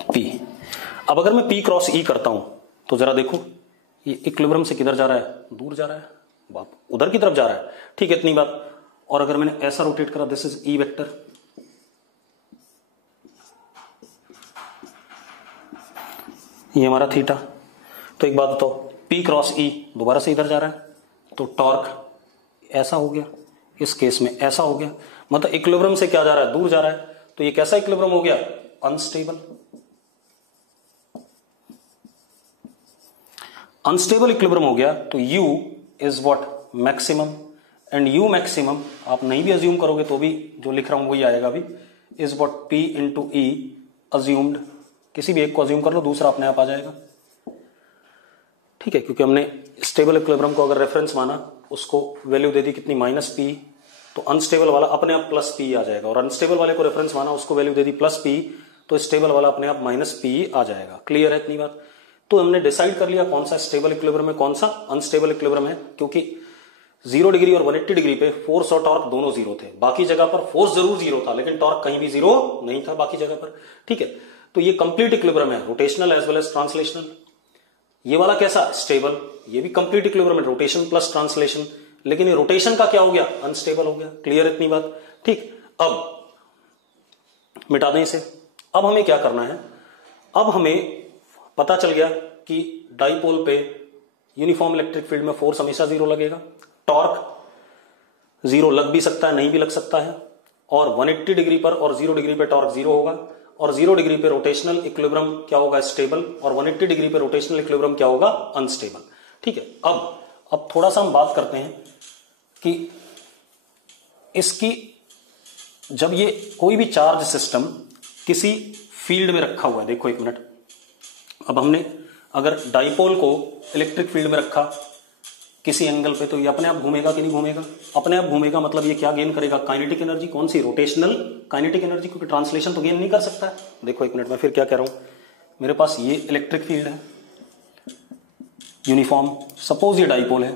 P। अब अगर मैं P क्रॉस E करता हूं तो जरा देखो, ये इक्विलिब्रियम से किधर जा रहा है, दूर जा रहा है, बाप उधर की तरफ जा रहा है, ठीक है, इतनी बात। और अगर मैंने ऐसा रोटेट करा, दिस इज E वेक्टर, ये हमारा थीटा, तो एक बात बताओ, P क्रॉस E दोबारा से इधर जा रहा है, तो टॉर्क ऐसा हो गया, इस केस में ऐसा हो गया, मतलब इक्विलिब्रियम से क्या जा रहा है, दूर जा रहा है, तो ये कैसा इक्विलिब्रियम हो गया, अनस्टेबल। अनस्टेबल इक्विलिब्रियम हो गया, तो U is what, maximum. And U maximum आप नहीं भी अज्यूम करोगे तो भी जो लिख रहा हूं वही आएगा अभी, is what P into E assumed. किसी भी एक को अज्यूम कर लो, दूसरा अपने आप आ जाएगा, ठीक है, क्योंकि हमने स्टेबल इक्विलिब्रियम को अगर रेफरेंस माना, उसको वैल्यू दे दी कितनी, माइनस पी, तो अनस्टेबल वाला अपने आप प्लस पी आ जाएगा, और अनस्टेबल वाले को रेफरेंस माना, उसको वैल्यू दे दी प्लस पी, तो स्टेबल वाला अपने आप माइनस पी आ जाएगा। क्लियर है इतनी बात। तो हमने डिसाइड कर लिया कौन सा स्टेबल इक्विलिब्रियम है, कौन सा अनस्टेबल इक्विलिब्रियम है, क्योंकि 0 डिग्री और 180 डिग्री पे फोर्स और टॉर्क दोनों जीरो थे, बाकी जगह पर फोर्स जरूर जीरो था लेकिन टॉर्क कहीं भी जीरो नहीं था बाकी जगह पर, ठीक है। तो ये कंप्लीट इक्विलिब्रियम है, rotational as well as translational. ये वाला कैसा, स्टेबल, ये भी कंप्लीट इक्विलिब्रियम है, रोटेशन प्लस ट्रांसलेशन, लेकिन ये रोटेशन का क्या हो गया, अनस्टेबल हो गया। क्लियर इतनी बात, ठीक। अब मिटा दें इसे। अब हमें क्या करना है, अब हमें पता चल गया कि डाइपोल पे यूनिफॉर्म इलेक्ट्रिक फील्ड में फोर्स हमेशा जीरो लगेगा, टॉर्क जीरो लग भी सकता है, नहीं भी लग सकता है, और 180 डिग्री पर और 0 डिग्री पे टॉर्क जीरो होगा, और 0 डिग्री पे रोटेशनल इक्विलिब्रियम क्या होगा, स्टेबल, और 180 डिग्री पे रोटेशनल इक्विलिब्रियम क्या होगा, अनस्टेबल। ठीक है, अब थोड़ा सा हम बात करते हैं कि इसकी जब ये कोई भी चार्ज सिस्टम किसी फील्ड में रखा हुआ है, देखो एक मिनट, अब हमने अगर डाइपोल को इलेक्ट्रिक फील्ड में रखा किसी एंगल पे, तो ये अपने आप घूमेगा कि नहीं घूमेगा, अपने आप घूमेगा। मतलब ये क्या गेन करेगा, काइनेटिक एनर्जी। कौन सी, रोटेशनल काइनेटिक एनर्जी, क्योंकि ट्रांसलेशन तो गेन नहीं कर सकता है। देखो एक मिनट, मैं फिर क्या कह रहा हूं, मेरे पास ये इलेक्ट्रिक फील्ड है यूनिफॉर्म, सपोज ये डाइपोल है,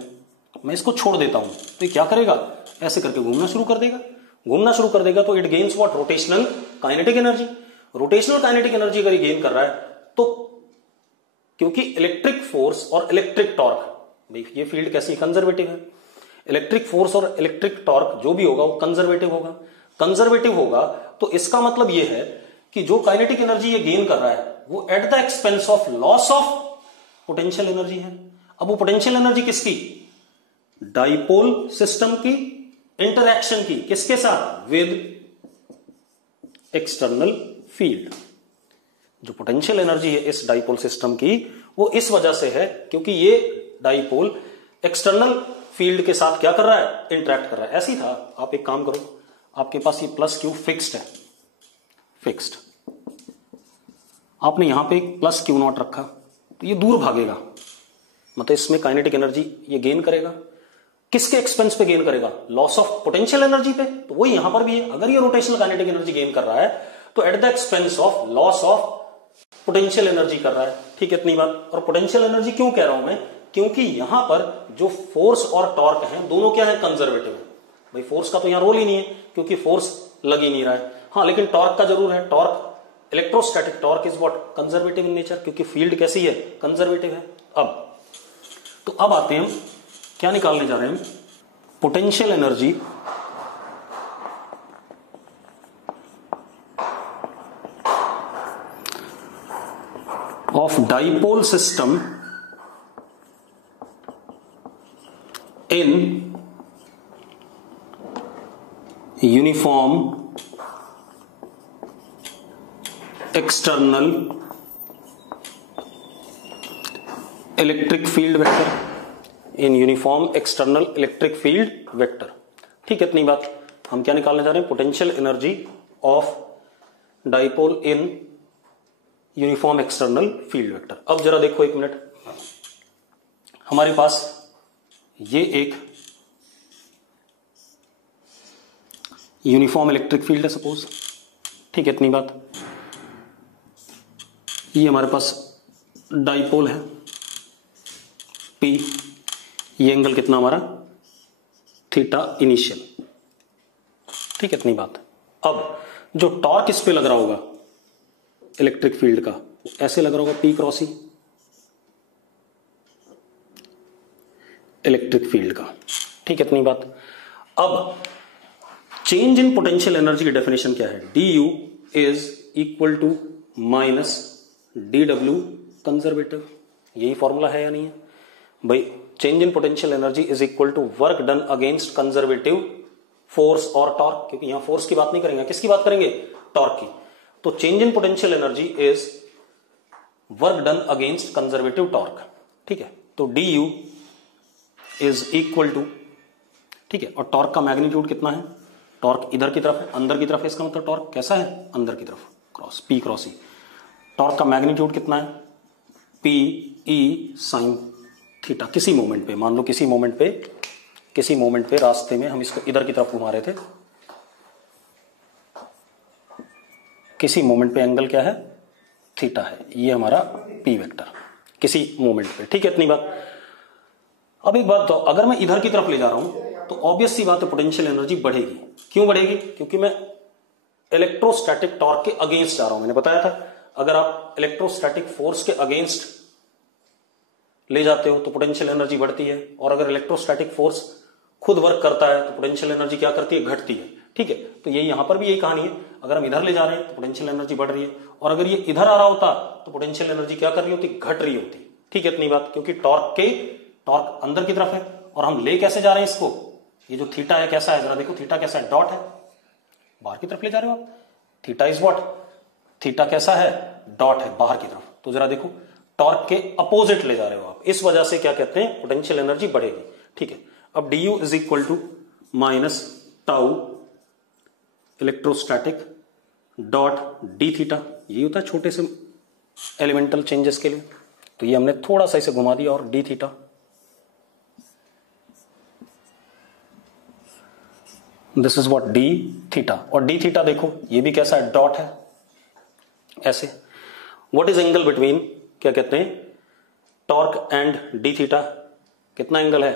मैं इसको छोड़ देता हूं तो ये क्या करेगा, ऐसे करके घूमना शुरू कर देगा। घूमना शुरू कर देगा तो it gains what, rotational kinetic energy. Rotational kinetic energy अगर ये गेन कर रहा है तो क्योंकि इलेक्ट्रिक फोर्स और इलेक्ट्रिक टॉर्क, ये फील्ड कैसी कंजर्वेटिव है, इलेक्ट्रिक फोर्स और इलेक्ट्रिक टॉर्क जो भी होगा वो कंजर्वेटिव होगा। कंजर्वेटिव होगा तो इसका मतलब ये है कि जो काइनेटिक एनर्जी ये गेन कर रहा है वो at the expense of loss of potential energy है। अब वो पोटेंशियल एनर्जी किसकी, डाइपोल सिस्टम की इंटरैक्शन की, किसके साथ, विद एक्सटर्नल फील्ड। जो पोटेंशियल एनर्जी है इस डाइपोल सिस्टम की वो इस वजह से है क्योंकि ये डाइपोल एक्सटर्नल फील्ड के साथ क्या कर रहा है, इंटरैक्ट कर रहा है। ऐसी था, आप एक काम करो, आपके पास ये प्लस क्यू फिक्स्ड है, फिक्स्ड, आपने यहां पे एक प्लस क्यू नॉट रखा तो ये दूर भागेगा, मतलब इसमें काइनेटिक एनर्जी ये गेन करेगा। किसके एक्सपेंस पे गेन करेगा, लॉस ऑफ पोटेंशियल एनर्जी पे। तो वही यहां पर भी है, अगर ये रोटेशनल काइनेटिक एनर्जी गेन कर रहा है तो at the expense of loss of potential energy कर रहा है। ठीक है, इतनी बात। और पोटेंशियल एनर्जी क्यों कह रहा हूं मैं, क्योंकि यहां पर जो फोर्स और टॉर्क है दोनों क्या है, कंजर्वेटिव है। भाई फोर्स का तो यहां रोल ही नहीं है क्योंकि फोर्स लग ही नहीं रहा है। हाँ, लेकिन टॉर्क का जरूर है। Torque, electrostatic torque is what, conservative in nature, क्योंकि फील्ड कैसी है, कंजर्वेटिव है। अब आते हैं हम क्या निकालने जा रहे हैं, potential energy of dipole system in uniform external electric field vector, in uniform external electric field vector। ठीक है, इतनी बात। हम क्या निकालने जा रहे हैं, potential energy of dipole in uniform external field vector. अब जरा देखो एक मिनट, हमारे पास ये एक यूनिफॉर्म इलेक्ट्रिक फील्ड है सपोज। ठीक है, इतनी बात। ये हमारे पास डाइपोल है P, ये एंगल कितना हमारा, थीटा इनिशियल। ठीक है, इतनी बात। अब जो टॉर्क इस पे लग रहा होगा इलेक्ट्रिक फील्ड का, ऐसे लग रहा होगा P cross E, electric field का। ठीक है, इतनी बात। अब चेंज इन पोटेंशियल एनर्जी की डेफिनेशन क्या है, du is equal to minus dw conservative. यही फॉर्मूला है या नहीं है भाई, change in potential energy is equal to work done against conservative force और टॉर्क, क्योंकि यहां फोर्स की बात नहीं करेंगे, किसकी बात करेंगे, टॉर्क की। तो change in potential energy is work done against conservative torque. ठीक है, तो du इज इक्वल टू, ठीक है, और टॉर्क का मैग्नीट्यूड कितना है, टॉर्क इधर की तरफ है, अंदर की तरफ है, इसका मतलब टॉर्क कैसा है, अंदर की तरफ, cross P cross E। Torque का मैग्नीट्यूड कितना है, P E साइन थीटा। किसी मोमेंट पे, मान लो किसी मोमेंट पे रास्ते में हम इसको इधर की तरफ घुमा रहे थे, किसी मोमेंट पे एंगल क्या है, थीटा है, ये हमारा P वेक्टर किसी मोमेंट पे। ठीक है, इतनी बात। अब एक बात, तो अगर मैं इधर की तरफ ले जा रहा हूं तो ऑब्वियस सी बात है पोटेंशियल एनर्जी बढ़ेगी। क्यों बढ़ेगी, क्योंकि मैं इलेक्ट्रोस्टैटिक टॉर्क के अगेंस्ट जा रहा हूं। मैंने बताया था अगर आप इलेक्ट्रोस्टैटिक फोर्स के अगेंस्ट ले जाते हो तो पोटेंशियल एनर्जी बढ़ती है, और अगर इलेक्ट्रोस्टैटिक फोर्स खुद वर्क करता है तो पोटेंशियल एनर्जी क्या करती है, घटती है। ठीक है, तो ये यहां पर भी यही कहानी है, अगर हम इधर ले जा रहे हैं तो पोटेंशियल एनर्जी बढ़ रही है, और अगर ये इधर आ रहा होता तो पोटेंशियल एनर्जी क्या कर रही होती, घट रही होती। ठीक है, इतनी बात। क्योंकि टॉर्क अंदर की तरफ है और हम ले कैसे जा रहे हैं इसको, ये जो थीटा है कैसा है, जरा देखो थीटा कैसा है, डॉट है, बाहर की तरफ ले जा रहे हो आप। थीटा इज व्हाट, थीटा कैसा है, डॉट है बाहर की तरफ। तो जरा देखो टॉर्क के अपोजिट ले जा रहे हो आप, इस वजह से क्या कहते हैं, पोटेंशियल एनर्जी बढ़ेगी। ठीक है, अब d U is equal to minus tau electrostatic dot d theta, ये होता है छोटे से एलिमेंटल चेंजेस के लिए। तो ये हमने थोड़ा सा इसे घुमा दिया और D theta, this is what D theta. और डी थीटा देखो ये भी कैसा है, डॉट है ऐसे। व्हाट इज एंगल बिटवीन, क्या कहते हैं, टॉर्क एंड डी थीटा, कितना एंगल है,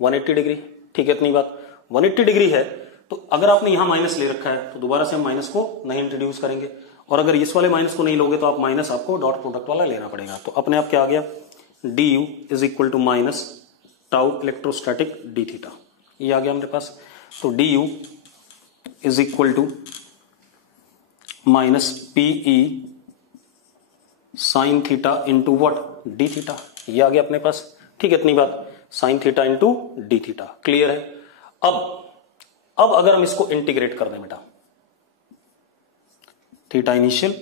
180 डिग्री। ठीक है, इतनी बात 180 डिग्री है। तो अगर आपने यहां माइनस ले रखा है तो दोबारा से हम माइनस को नहीं इंट्रोड्यूस करेंगे, और अगर इस वाले माइनस को नहीं लोगे तो आप माइनस आपको डॉट प्रोडक्ट वाला लेना पड़ेगा। तो अपने आप क्या आ गया, d U is equal to minus tau electrostatic d theta, ये आ गया हमारे पास। तो d U is equal to minus p E sine theta into what d theta, ये आ गया अपने पास। ठीक है, इतनी बात, sine theta into d theta, clear है। अब अगर हम इसको इंटीग्रेट कर दें बेटा, थीटा इनिशियल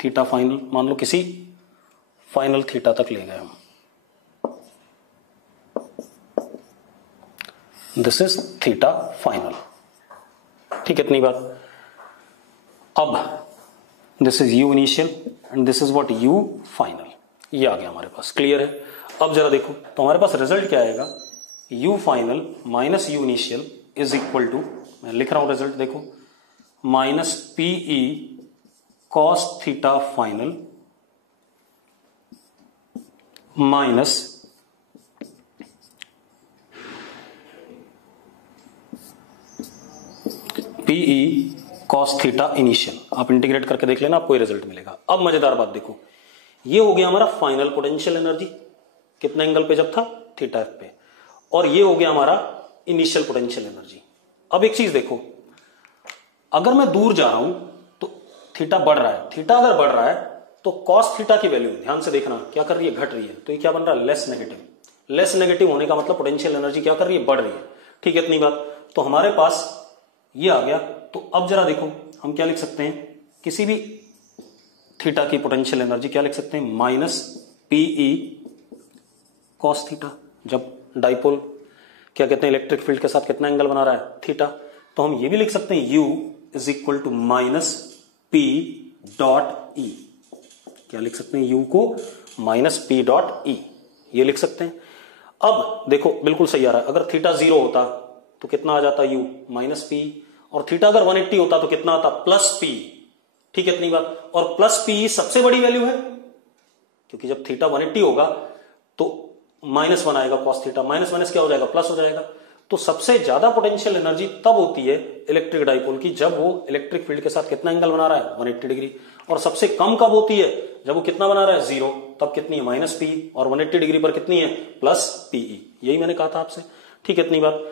थीटा फाइनल, मान लो किसी फाइनल थीटा तक ले गए हम, दिस इज थीटा फाइनल। ठीक है, इतनी बात। अब this is you initial and this is what you final, ये आ गया हमारे पास, क्लियर है। अब जरा देखो तो हमारे पास रिजल्ट क्या आएगा, U final minus U initial is equal to, मैं लिख रहा हूं रिजल्ट देखो, minus p E cos theta final minus p E cos theta initial. आप इंटीग्रेट करके देख लेना, आपको ये रिजल्ट मिलेगा। अब मजेदार बात देखो, ये हो गया हमारा फाइनल पोटेंशियल एनर्जी, कितना एंगल पे जब था, थीटा एफ पे, और ये हो गया हमारा इनिशियल पोटेंशियल एनर्जी। अब एक चीज देखो, अगर मैं दूर जा रहा हूं तो थीटा बढ़ रहा है, थीटा अगर बढ़ रहा है तो कॉस थीटा की वैल्यू ध्यान से देखना क्या कर रही है, घट रही है। तो ये क्या बन रहा है, लेस नेगेटिव। लेस नेगेटिव होने का मतलब पोटेंशियल एनर्जी क्या कर रही है, बढ़ रही है। ठीक है, इतनी बात। तो हमारे पास ये आ गया। तो अब जरा देखो हम क्या लिख सकते हैं, किसी भी थीटा की पोटेंशियल एनर्जी क्या लिख सकते हैं, माइनस पीई कॉस थीटा। जब डाइपोल क्या कहते हैं, इलेक्ट्रिक फील्ड के साथ कितना एंगल बना रहा है, थीटा। तो हम ये भी लिख सकते हैं U is equal to minus p dot E, क्या लिख सकते हैं, यू को माइनस पी डॉट ई, ये लिख सकते हैं। अब देखो बिल्कुल सही आ रहा है, अगर थीटा 0 होता तो कितना आ जाता, यू माइनस पी, और थीटा अगर 180 होता तो कितना आता, प्लस पी। ठीक है, इतनी बात। और प्लस पी सबसे बड़ी वैल्यू है, क्योंकि जब थीटा 180 होगा तो माइनस 1 आएगा कॉस थीटा, माइनस माइनस क्या हो जाएगा, प्लस हो जाएगा। तो सबसे ज्यादा पोटेंशियल एनर्जी तब होती है इलेक्ट्रिक डाइपोल की, जब वो इलेक्ट्रिक फील्ड के साथ कितना एंगल बना रहा है, 180 डिग्री। और सबसे कम कब होती है, जब वो कितना बना रहा है, 0, तब कितनी है, माइनस पी, और 180 डिग्री पर कितनी है, प्लस पीई। यही मैंने कहा था आपसे। ठीक है, इतनी बात,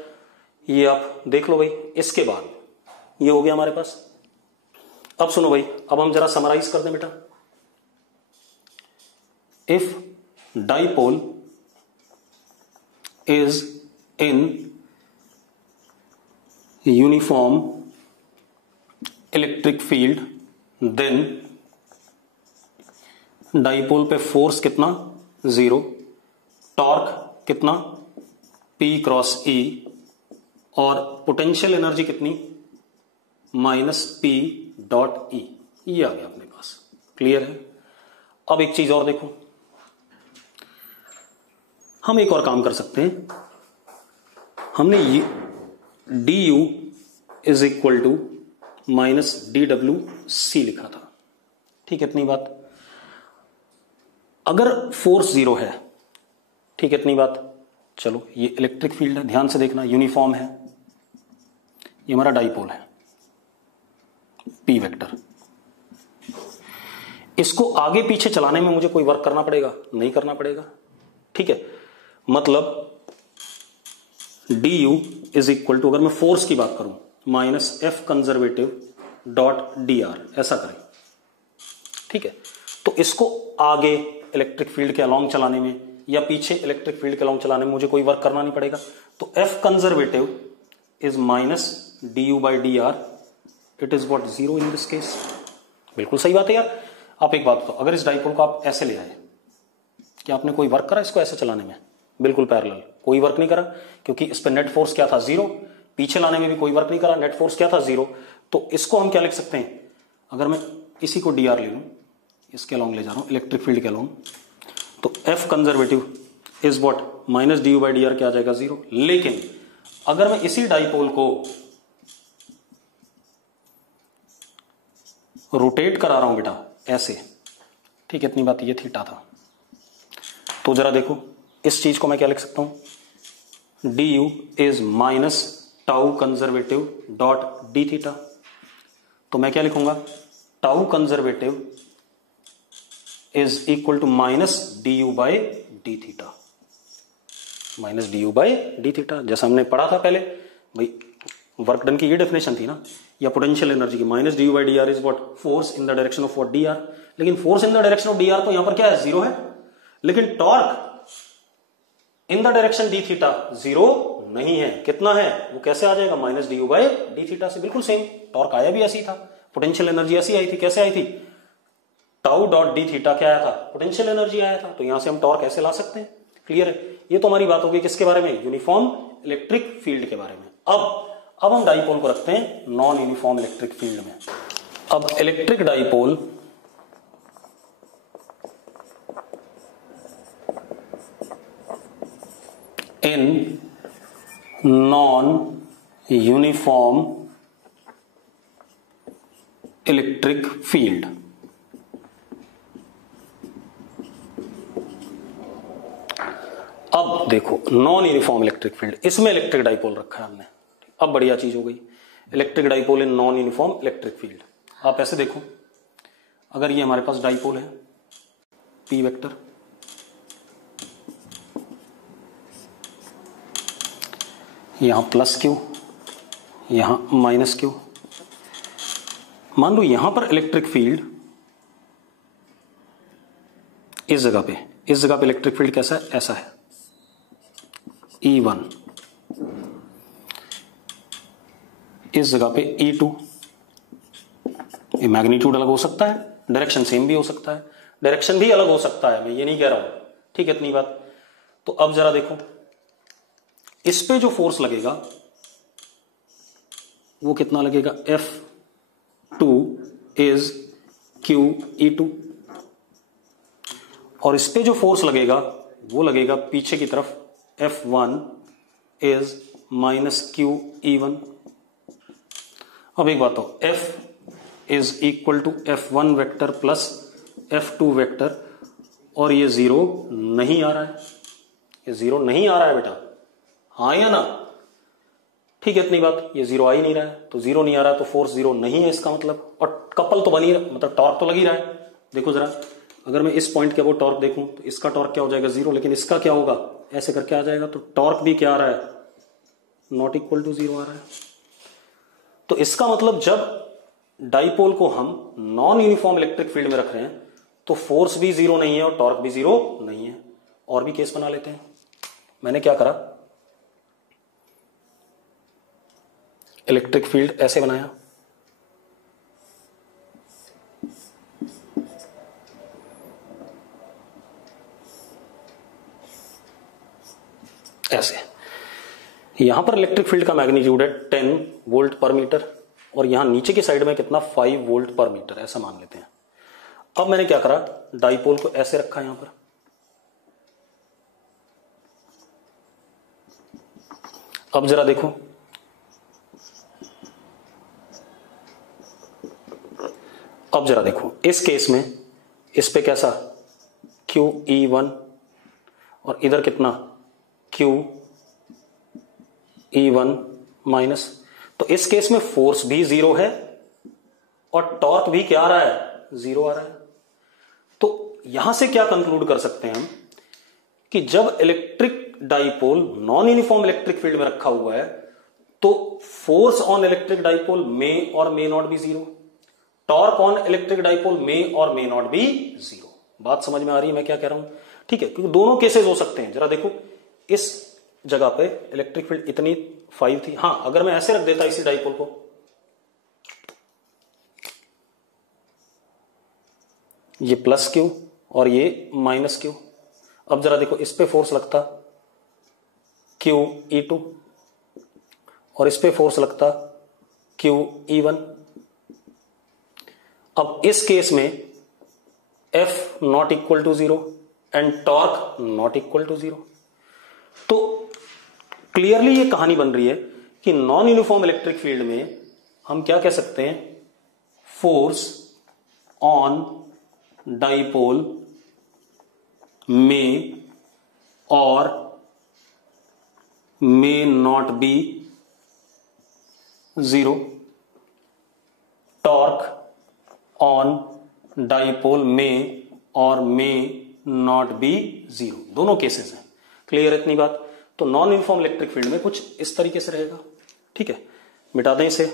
ये आप देख लो भाई। इसके बाद ये हो गया हमारे पास। अब सुनो भाई, अब हम जरा समराइज कर दें बेटा। If dipole is in uniform electric field, then dipole पे फोर्स कितना, 0, टॉर्क कितना, P क्रॉस E, और पोटेंशियल एनर्जी कितनी, माइनस P डॉट E। ये आ गया अपने पास, क्लियर है। अब एक चीज और देखो, हम एक और काम कर सकते हैं। हमने d U is equal to minus d W C लिखा था। ठीक है, इतनी बात। अगर फोर्स 0 है, ठीक है, इतनी बात। चलो ये इलेक्ट्रिक फील्ड है, ध्यान से देखना, यूनिफॉर्म है, ये हमारा डाइपोल है पी वेक्टर। इसको आगे पीछे चलाने में मुझे कोई वर्क करना पड़ेगा, नहीं करना पड़ेगा। ठीक है, मतलब d U is equal to, अगर मैं फोर्स की बात करूं, minus F conservative dot d r, ऐसा करें। ठीक है, तो इसको आगे इलेक्ट्रिक फील्ड के अलोंग चलाने में या पीछे इलेक्ट्रिक फील्ड के अलोंग चलाने में मुझे कोई वर्क करना नहीं पड़ेगा। तो F conservative is minus D U by D R, it is what, 0 in this case. बिल्कुल सही बात है यार। आप एक बात बताओ, अगर इस डाइपोल को आप ऐसे ले आए, क्या आपने कोई वर्क करा इसको ऐसे चलाने में? बिल्कुल पैरेलल, कोई वर्क नहीं करा, क्योंकि इस पे नेट फोर्स क्या था? 0। पीछे लाने में भी कोई वर्क नहीं करा, नेट फोर्स क्या था? 0। तो इसको हम क्या लिख सकते हैं? अगर मैं इसी को dr ले लूं, इसके अलॉन्ग ले जा रहा हूं, इलेक्ट्रिक फील्ड के अलॉन्ग, तो F conservative is what? Minus D U by D R, क्या आ जाएगा? 0। लेकिन अगर मैं इसी डाइपोल को रोटेट करा रहा हूं बेटा ऐसे, ठीक है, इतनी बात, ये थीटा था, तो जरा देखो इस चीज को मैं क्या लिख सकता हूं? D U is minus tau conservative dot d theta. तो मैं क्या लिखूंगा? Tau conservative is equal to minus D U by D theta, minus D U by D theta, जैसा हमने पढ़ा था पहले भाई। वर्क डन की ये डेफिनेशन थी ना, या पोटेंशियल एनर्जी की, minus D U by D R is what? Force in the direction of what? D R. लेकिन force in the direction of D R तो यहां पर क्या है? 0 है। लेकिन torque in the direction D theta 0 नहीं है। कितना है? वो कैसे आ जाएगा? Minus D U by D theta से। बिल्कुल सेम, टॉर्क आया भी ऐसी ही था, पोटेंशियल एनर्जी ऐसी आई थी। कैसे आई थी? टाउ डॉट डी थीटा क्या आया था? पोटेंशियल एनर्जी आया था। तो यहां से हम टॉर्क ऐसे ला सकते हैं। क्लियर है? ये तो हमारी बात होगी किसके बारे में? यूनिफॉर्म इलेक्ट्रिक फील्ड के बारे में। अब हम डाइपोल को रखते हैं नॉन यूनिफॉर्म इलेक्ट्रिक फील्ड में। अब electric dipole in non uniform electric field, अब देखो नॉन यूनिफॉर्म इलेक्ट्रिक फील्ड, इसमें इलेक्ट्रिक डाइपोल रखा है हमने। अब बढ़िया चीज हो गई, electric dipole in non uniform electric field. आप ऐसे देखो, अगर ये हमारे पास डाइपोल है पी वेक्टर, यहां प्लस क्यू, यहां माइनस क्यू, मान लो यहां पर इलेक्ट्रिक फील्ड इस जगह पे इलेक्ट्रिक फील्ड कैसा है? ऐसा है, E1, इस जगह पे E2। ये मैग्नीट्यूड अलग हो सकता है, डायरेक्शन सेम भी हो सकता है, डायरेक्शन भी अलग हो सकता है, मैं ये नहीं कह रहा हूं, ठीक है, इतनी बात। तो अब जरा देखो, इस पे जो फोर्स लगेगा वो कितना लगेगा? F2 इज QE2, और इस पे जो फोर्स लगेगा वो लगेगा पीछे की तरफ, F1 इज माइनस QE1। अब एक बात हो, F is equal to F1 vector plus F2 vector, और ये 0 नहीं आ रहा है, ये 0 नहीं आ रहा है बेटा, हाँ या ना? ठीक है, इतनी बात, ये 0 आ ही नहीं रहा है, तो 0 नहीं आ रहा है तो फोर्स 0 नहीं है इसका मतलब, और कपल तो बनी, मतलब टॉर्क तो लग ही रहा है। देखो जरा, अगर मैं इस पॉइंट के वो टॉर्क देखूं तो इसका टॉर्क क्या हो जाएगा? 0, लेकिन इसका क्या होगा? ऐसे करके आ जाएगा, तो टॉर्क भी क्या आ रहा है? नॉट इक्वल टू 0 आ रहा है। तो इसका मतलब जब डाइपोल को हम नॉन यूनिफॉर्म इलेक्ट्रिक फील्ड में रख रहे हैं तो फोर्स भी 0 नहीं है और टॉर्क भी 0 नहीं है। और भी केस बना लेते हैं। मैंने क्या करा, इलेक्ट्रिक फील्ड ऐसे बनाया, ऐसे, यहां पर इलेक्ट्रिक फील्ड का मैग्नीट्यूड है 10 वोल्ट पर मीटर, और यहां नीचे की साइड में कितना? 5 वोल्ट पर मीटर, ऐसा मान लेते हैं। अब मैंने क्या करा, डाइपोल को ऐसे रखा यहां पर, अब जरा देखो, इस केस में इस पे कैसा? QE1, और इधर कितना? QE1 minus. तो इस केस में फोर्स भी 0 है और टॉर्क भी क्या आ रहा है? 0 आ रहा है। तो यहां से क्या कंक्लूड कर सकते हैं हम कि जब electric dipole non uniform electric field में रखा हुआ है तो force on electric dipole may or may not be 0, torque on electric dipole may or may not be 0। बात समझ में आ रही है मैं क्या कह रहा हूं? ठीक है, क्योंकि दोनों केसेस हो सकते हैं। जरा देखो, इस जगह पे इलेक्ट्रिक फील्ड इतनी 5 थी, हाँ अगर मैं ऐसे रख देता इसी डाइपोल को, ये प्लस क्यू और ये माइनस क्यू। अब जरा देखो, इस पे फोर्स लगता क्यू E2 और इस पे फोर्स लगता क्यू E1। अब इस केस में F not equal to 0 and torque not equal to 0। तो क्लियरली ये कहानी बन रही है कि नॉन यूनिफॉर्म इलेक्ट्रिक फील्ड में हम क्या कह सकते हैं, फोर्स ऑन डाइपोल में और may not be 0, torque on dipole में और may not be 0, दोनों केसेस हैं। क्लियर इतनी बात? तो नॉन यूनिफॉर्म इलेक्ट्रिक फील्ड में कुछ इस तरीके से रहेगा। ठीक है, मिटा दें इसे।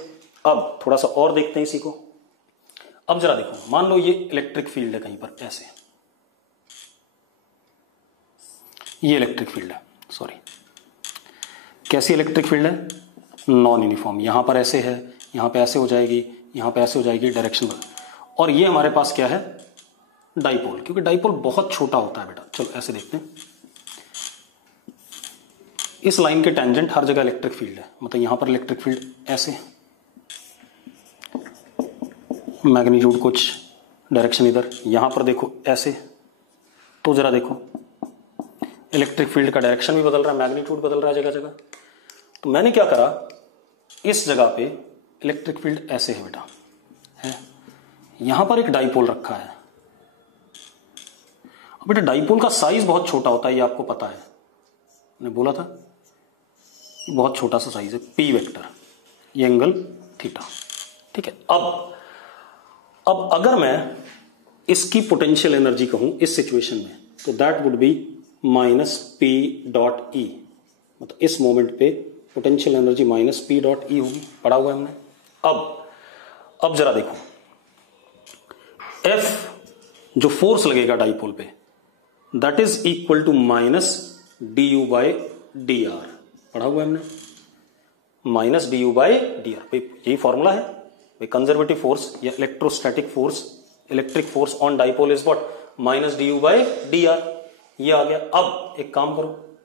अब थोड़ा सा और देखते हैं इसी को। अब जरा देखो, मान लो ये इलेक्ट्रिक फील्ड है कहीं पर ऐसे, ये इलेक्ट्रिक फील्ड है, सॉरी कैसी इलेक्ट्रिक फील्ड है, नॉन यूनिफॉर्म। यहां पर ऐसे है, यहां पे ऐसे हो जाएगी, यहां पे ऐसे हो जाएगी, डायरेक्शन। और ये हमारे पास क्या है, डाइपोल, क्योंकि डाइपोल बहुत छोटा होता है बेटा। चलो ऐसे देखते हैं, इस लाइन के टेंजेंट हर जगह इलेक्ट्रिक फील्ड है, मतलब यहां पर इलेक्ट्रिक फील्ड ऐसे, मैग्नीट्यूड कुछ, डायरेक्शन इधर, यहां पर देखो ऐसे। तो जरा देखो, इलेक्ट्रिक फील्ड का डायरेक्शन भी बदल रहा है, मैग्नीट्यूड बदल रहा है जगह जगह। तो मैंने क्या करा, इस जगह पे इलेक्ट्रिक फील्ड ऐसे है बेटा, है, यहां पर एक डाइपोल रखा है। अब बेटा डाइपोल का साइज बहुत छोटा होता है, ये आपको पता है, मैंने बोला था बहुत छोटा सा साइज है, पी वेक्टर, ये एंगल थीटा। ठीक है, अब अगर मैं इसकी पोटेंशियल एनर्जी कहूं इस सिचुएशन में, तो that would be minus p dot ई, मतलब इस मोमेंट पे potential energy minus p dot ई होगी, पढ़ा हुआ है हमने। अब जरा देखो, F जो फोर्स लगेगा डाइपोल पे, that is equal to minus D U by D r, पढ़ा हुआ है हमने, minus D U by D r. यही फॉर्मूला है भाई, कंजर्वेटिव फोर्स या electrostatic force, electric force on dipole is what, minus D U by D r. ये आ गया। अब एक काम करो,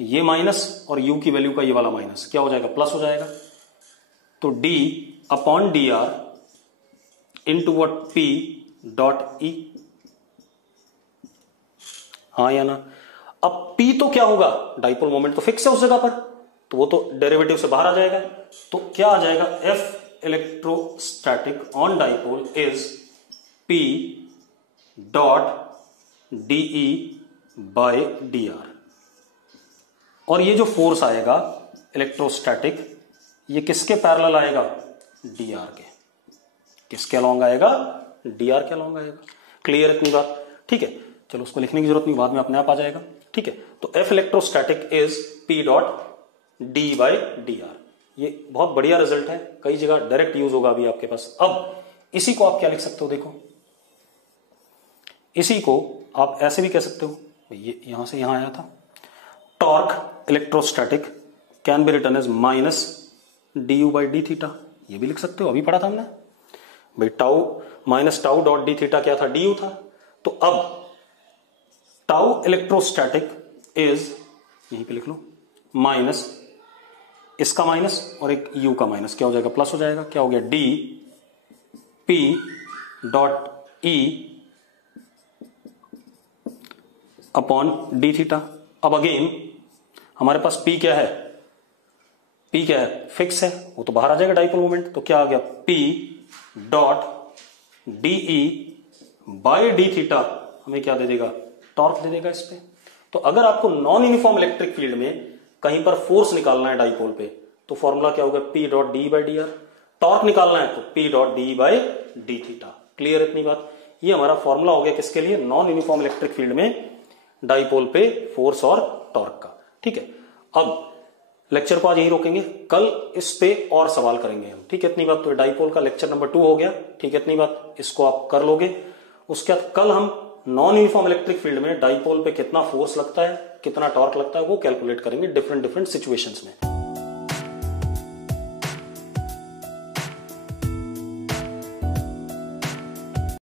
ये माइनस और u की वैल्यू का ये वाला माइनस क्या हो जाएगा, प्लस हो जाएगा। तो d upon D R into what p dot E, हाँ या ना। अब p तो क्या होगा, डाइपोल मोमेंट तो फिक्स है उस जगह पर, तो वो तो डेरिवेटिव से बाहर आ जाएगा। तो क्या आ जाएगा, F electrostatic on dipole is p dot dE by dr। और ये जो फोर्स आएगा इलेक्ट्रोस्टैटिक, ये किसके पैरेलल आएगा, dr के। किसके अलॉन्ग आएगा, dr के अलॉन्ग आएगा। क्लियर इतनी बात? ठीक है, चलो उसको लिखने की जरूरत नहीं, बाद में अपने आप आ जाएगा। ठीक है, तो F electrostatic is P dot D by dr। ये बहुत बढ़िया रिजल्ट है, कई जगह डायरेक्ट यूज होगा अभी आपके पास। अब इसी को आप क्या लिख सकते हो, देखो इसी को आप ऐसे भी कह सकते हो, ये यहां से यहां आया था, torque electrostatic can be written as minus D U by D theta. ये भी लिख सकते हो, अभी पढ़ा था हमने भाई, tau minus tau dot d theta क्या था, डी यू था। तो अब टाउ इलेक्ट्रोस्टैटिक इज, यहीं पे लिख लो, माइनस इसका माइनस और एक यू का माइनस, क्या हो जाएगा, प्लस हो जाएगा। क्या हो गया, डी पी डॉट ई अपॉन डी थीटा। अब अगेन हमारे पास P क्या है, P क्या है, फिक्स है, वो तो बाहर आ जाएगा डाइपोल मोमेंट। तो क्या आ गया, P dot d E by D theta हमें क्या दे देगा, टॉर्क दे देगा इस पे। तो अगर आपको नॉन यूनिफॉर्म इलेक्ट्रिक फील्ड में कहीं पर फोर्स निकालना है डाइपोल पे, तो फॉर्मूला क्या होगा, P dot D by D R. Torque निकालना है तो P dot D by D theta. Clear इतनी बात? ये हमारा फॉर्मूला हो गया किसके लिए, नॉन यूनिफॉर्म इलेक्ट्रिक फील्ड में डाइपोल पे फोर्स और टॉर्क का। ठीक है, अब लेक्चर को आज यही रोकेंगे, कल इस पे और सवाल करेंगे हम। ठीक है इतनी बात? तो डाइपोल का लेक्चर नंबर 2 हो गया। ठीक है इतनी बात, इसको आप कर लोगे। उसके बाद कल हम नॉन यूनिफॉर्म इलेक्ट्रिक फील्ड में डाइपोल पे कितना फोर्स लगता है, कितना टॉर्क लगता है, वो कैलकुलेट करेंगे डिफरेंट सिचुएशंस में।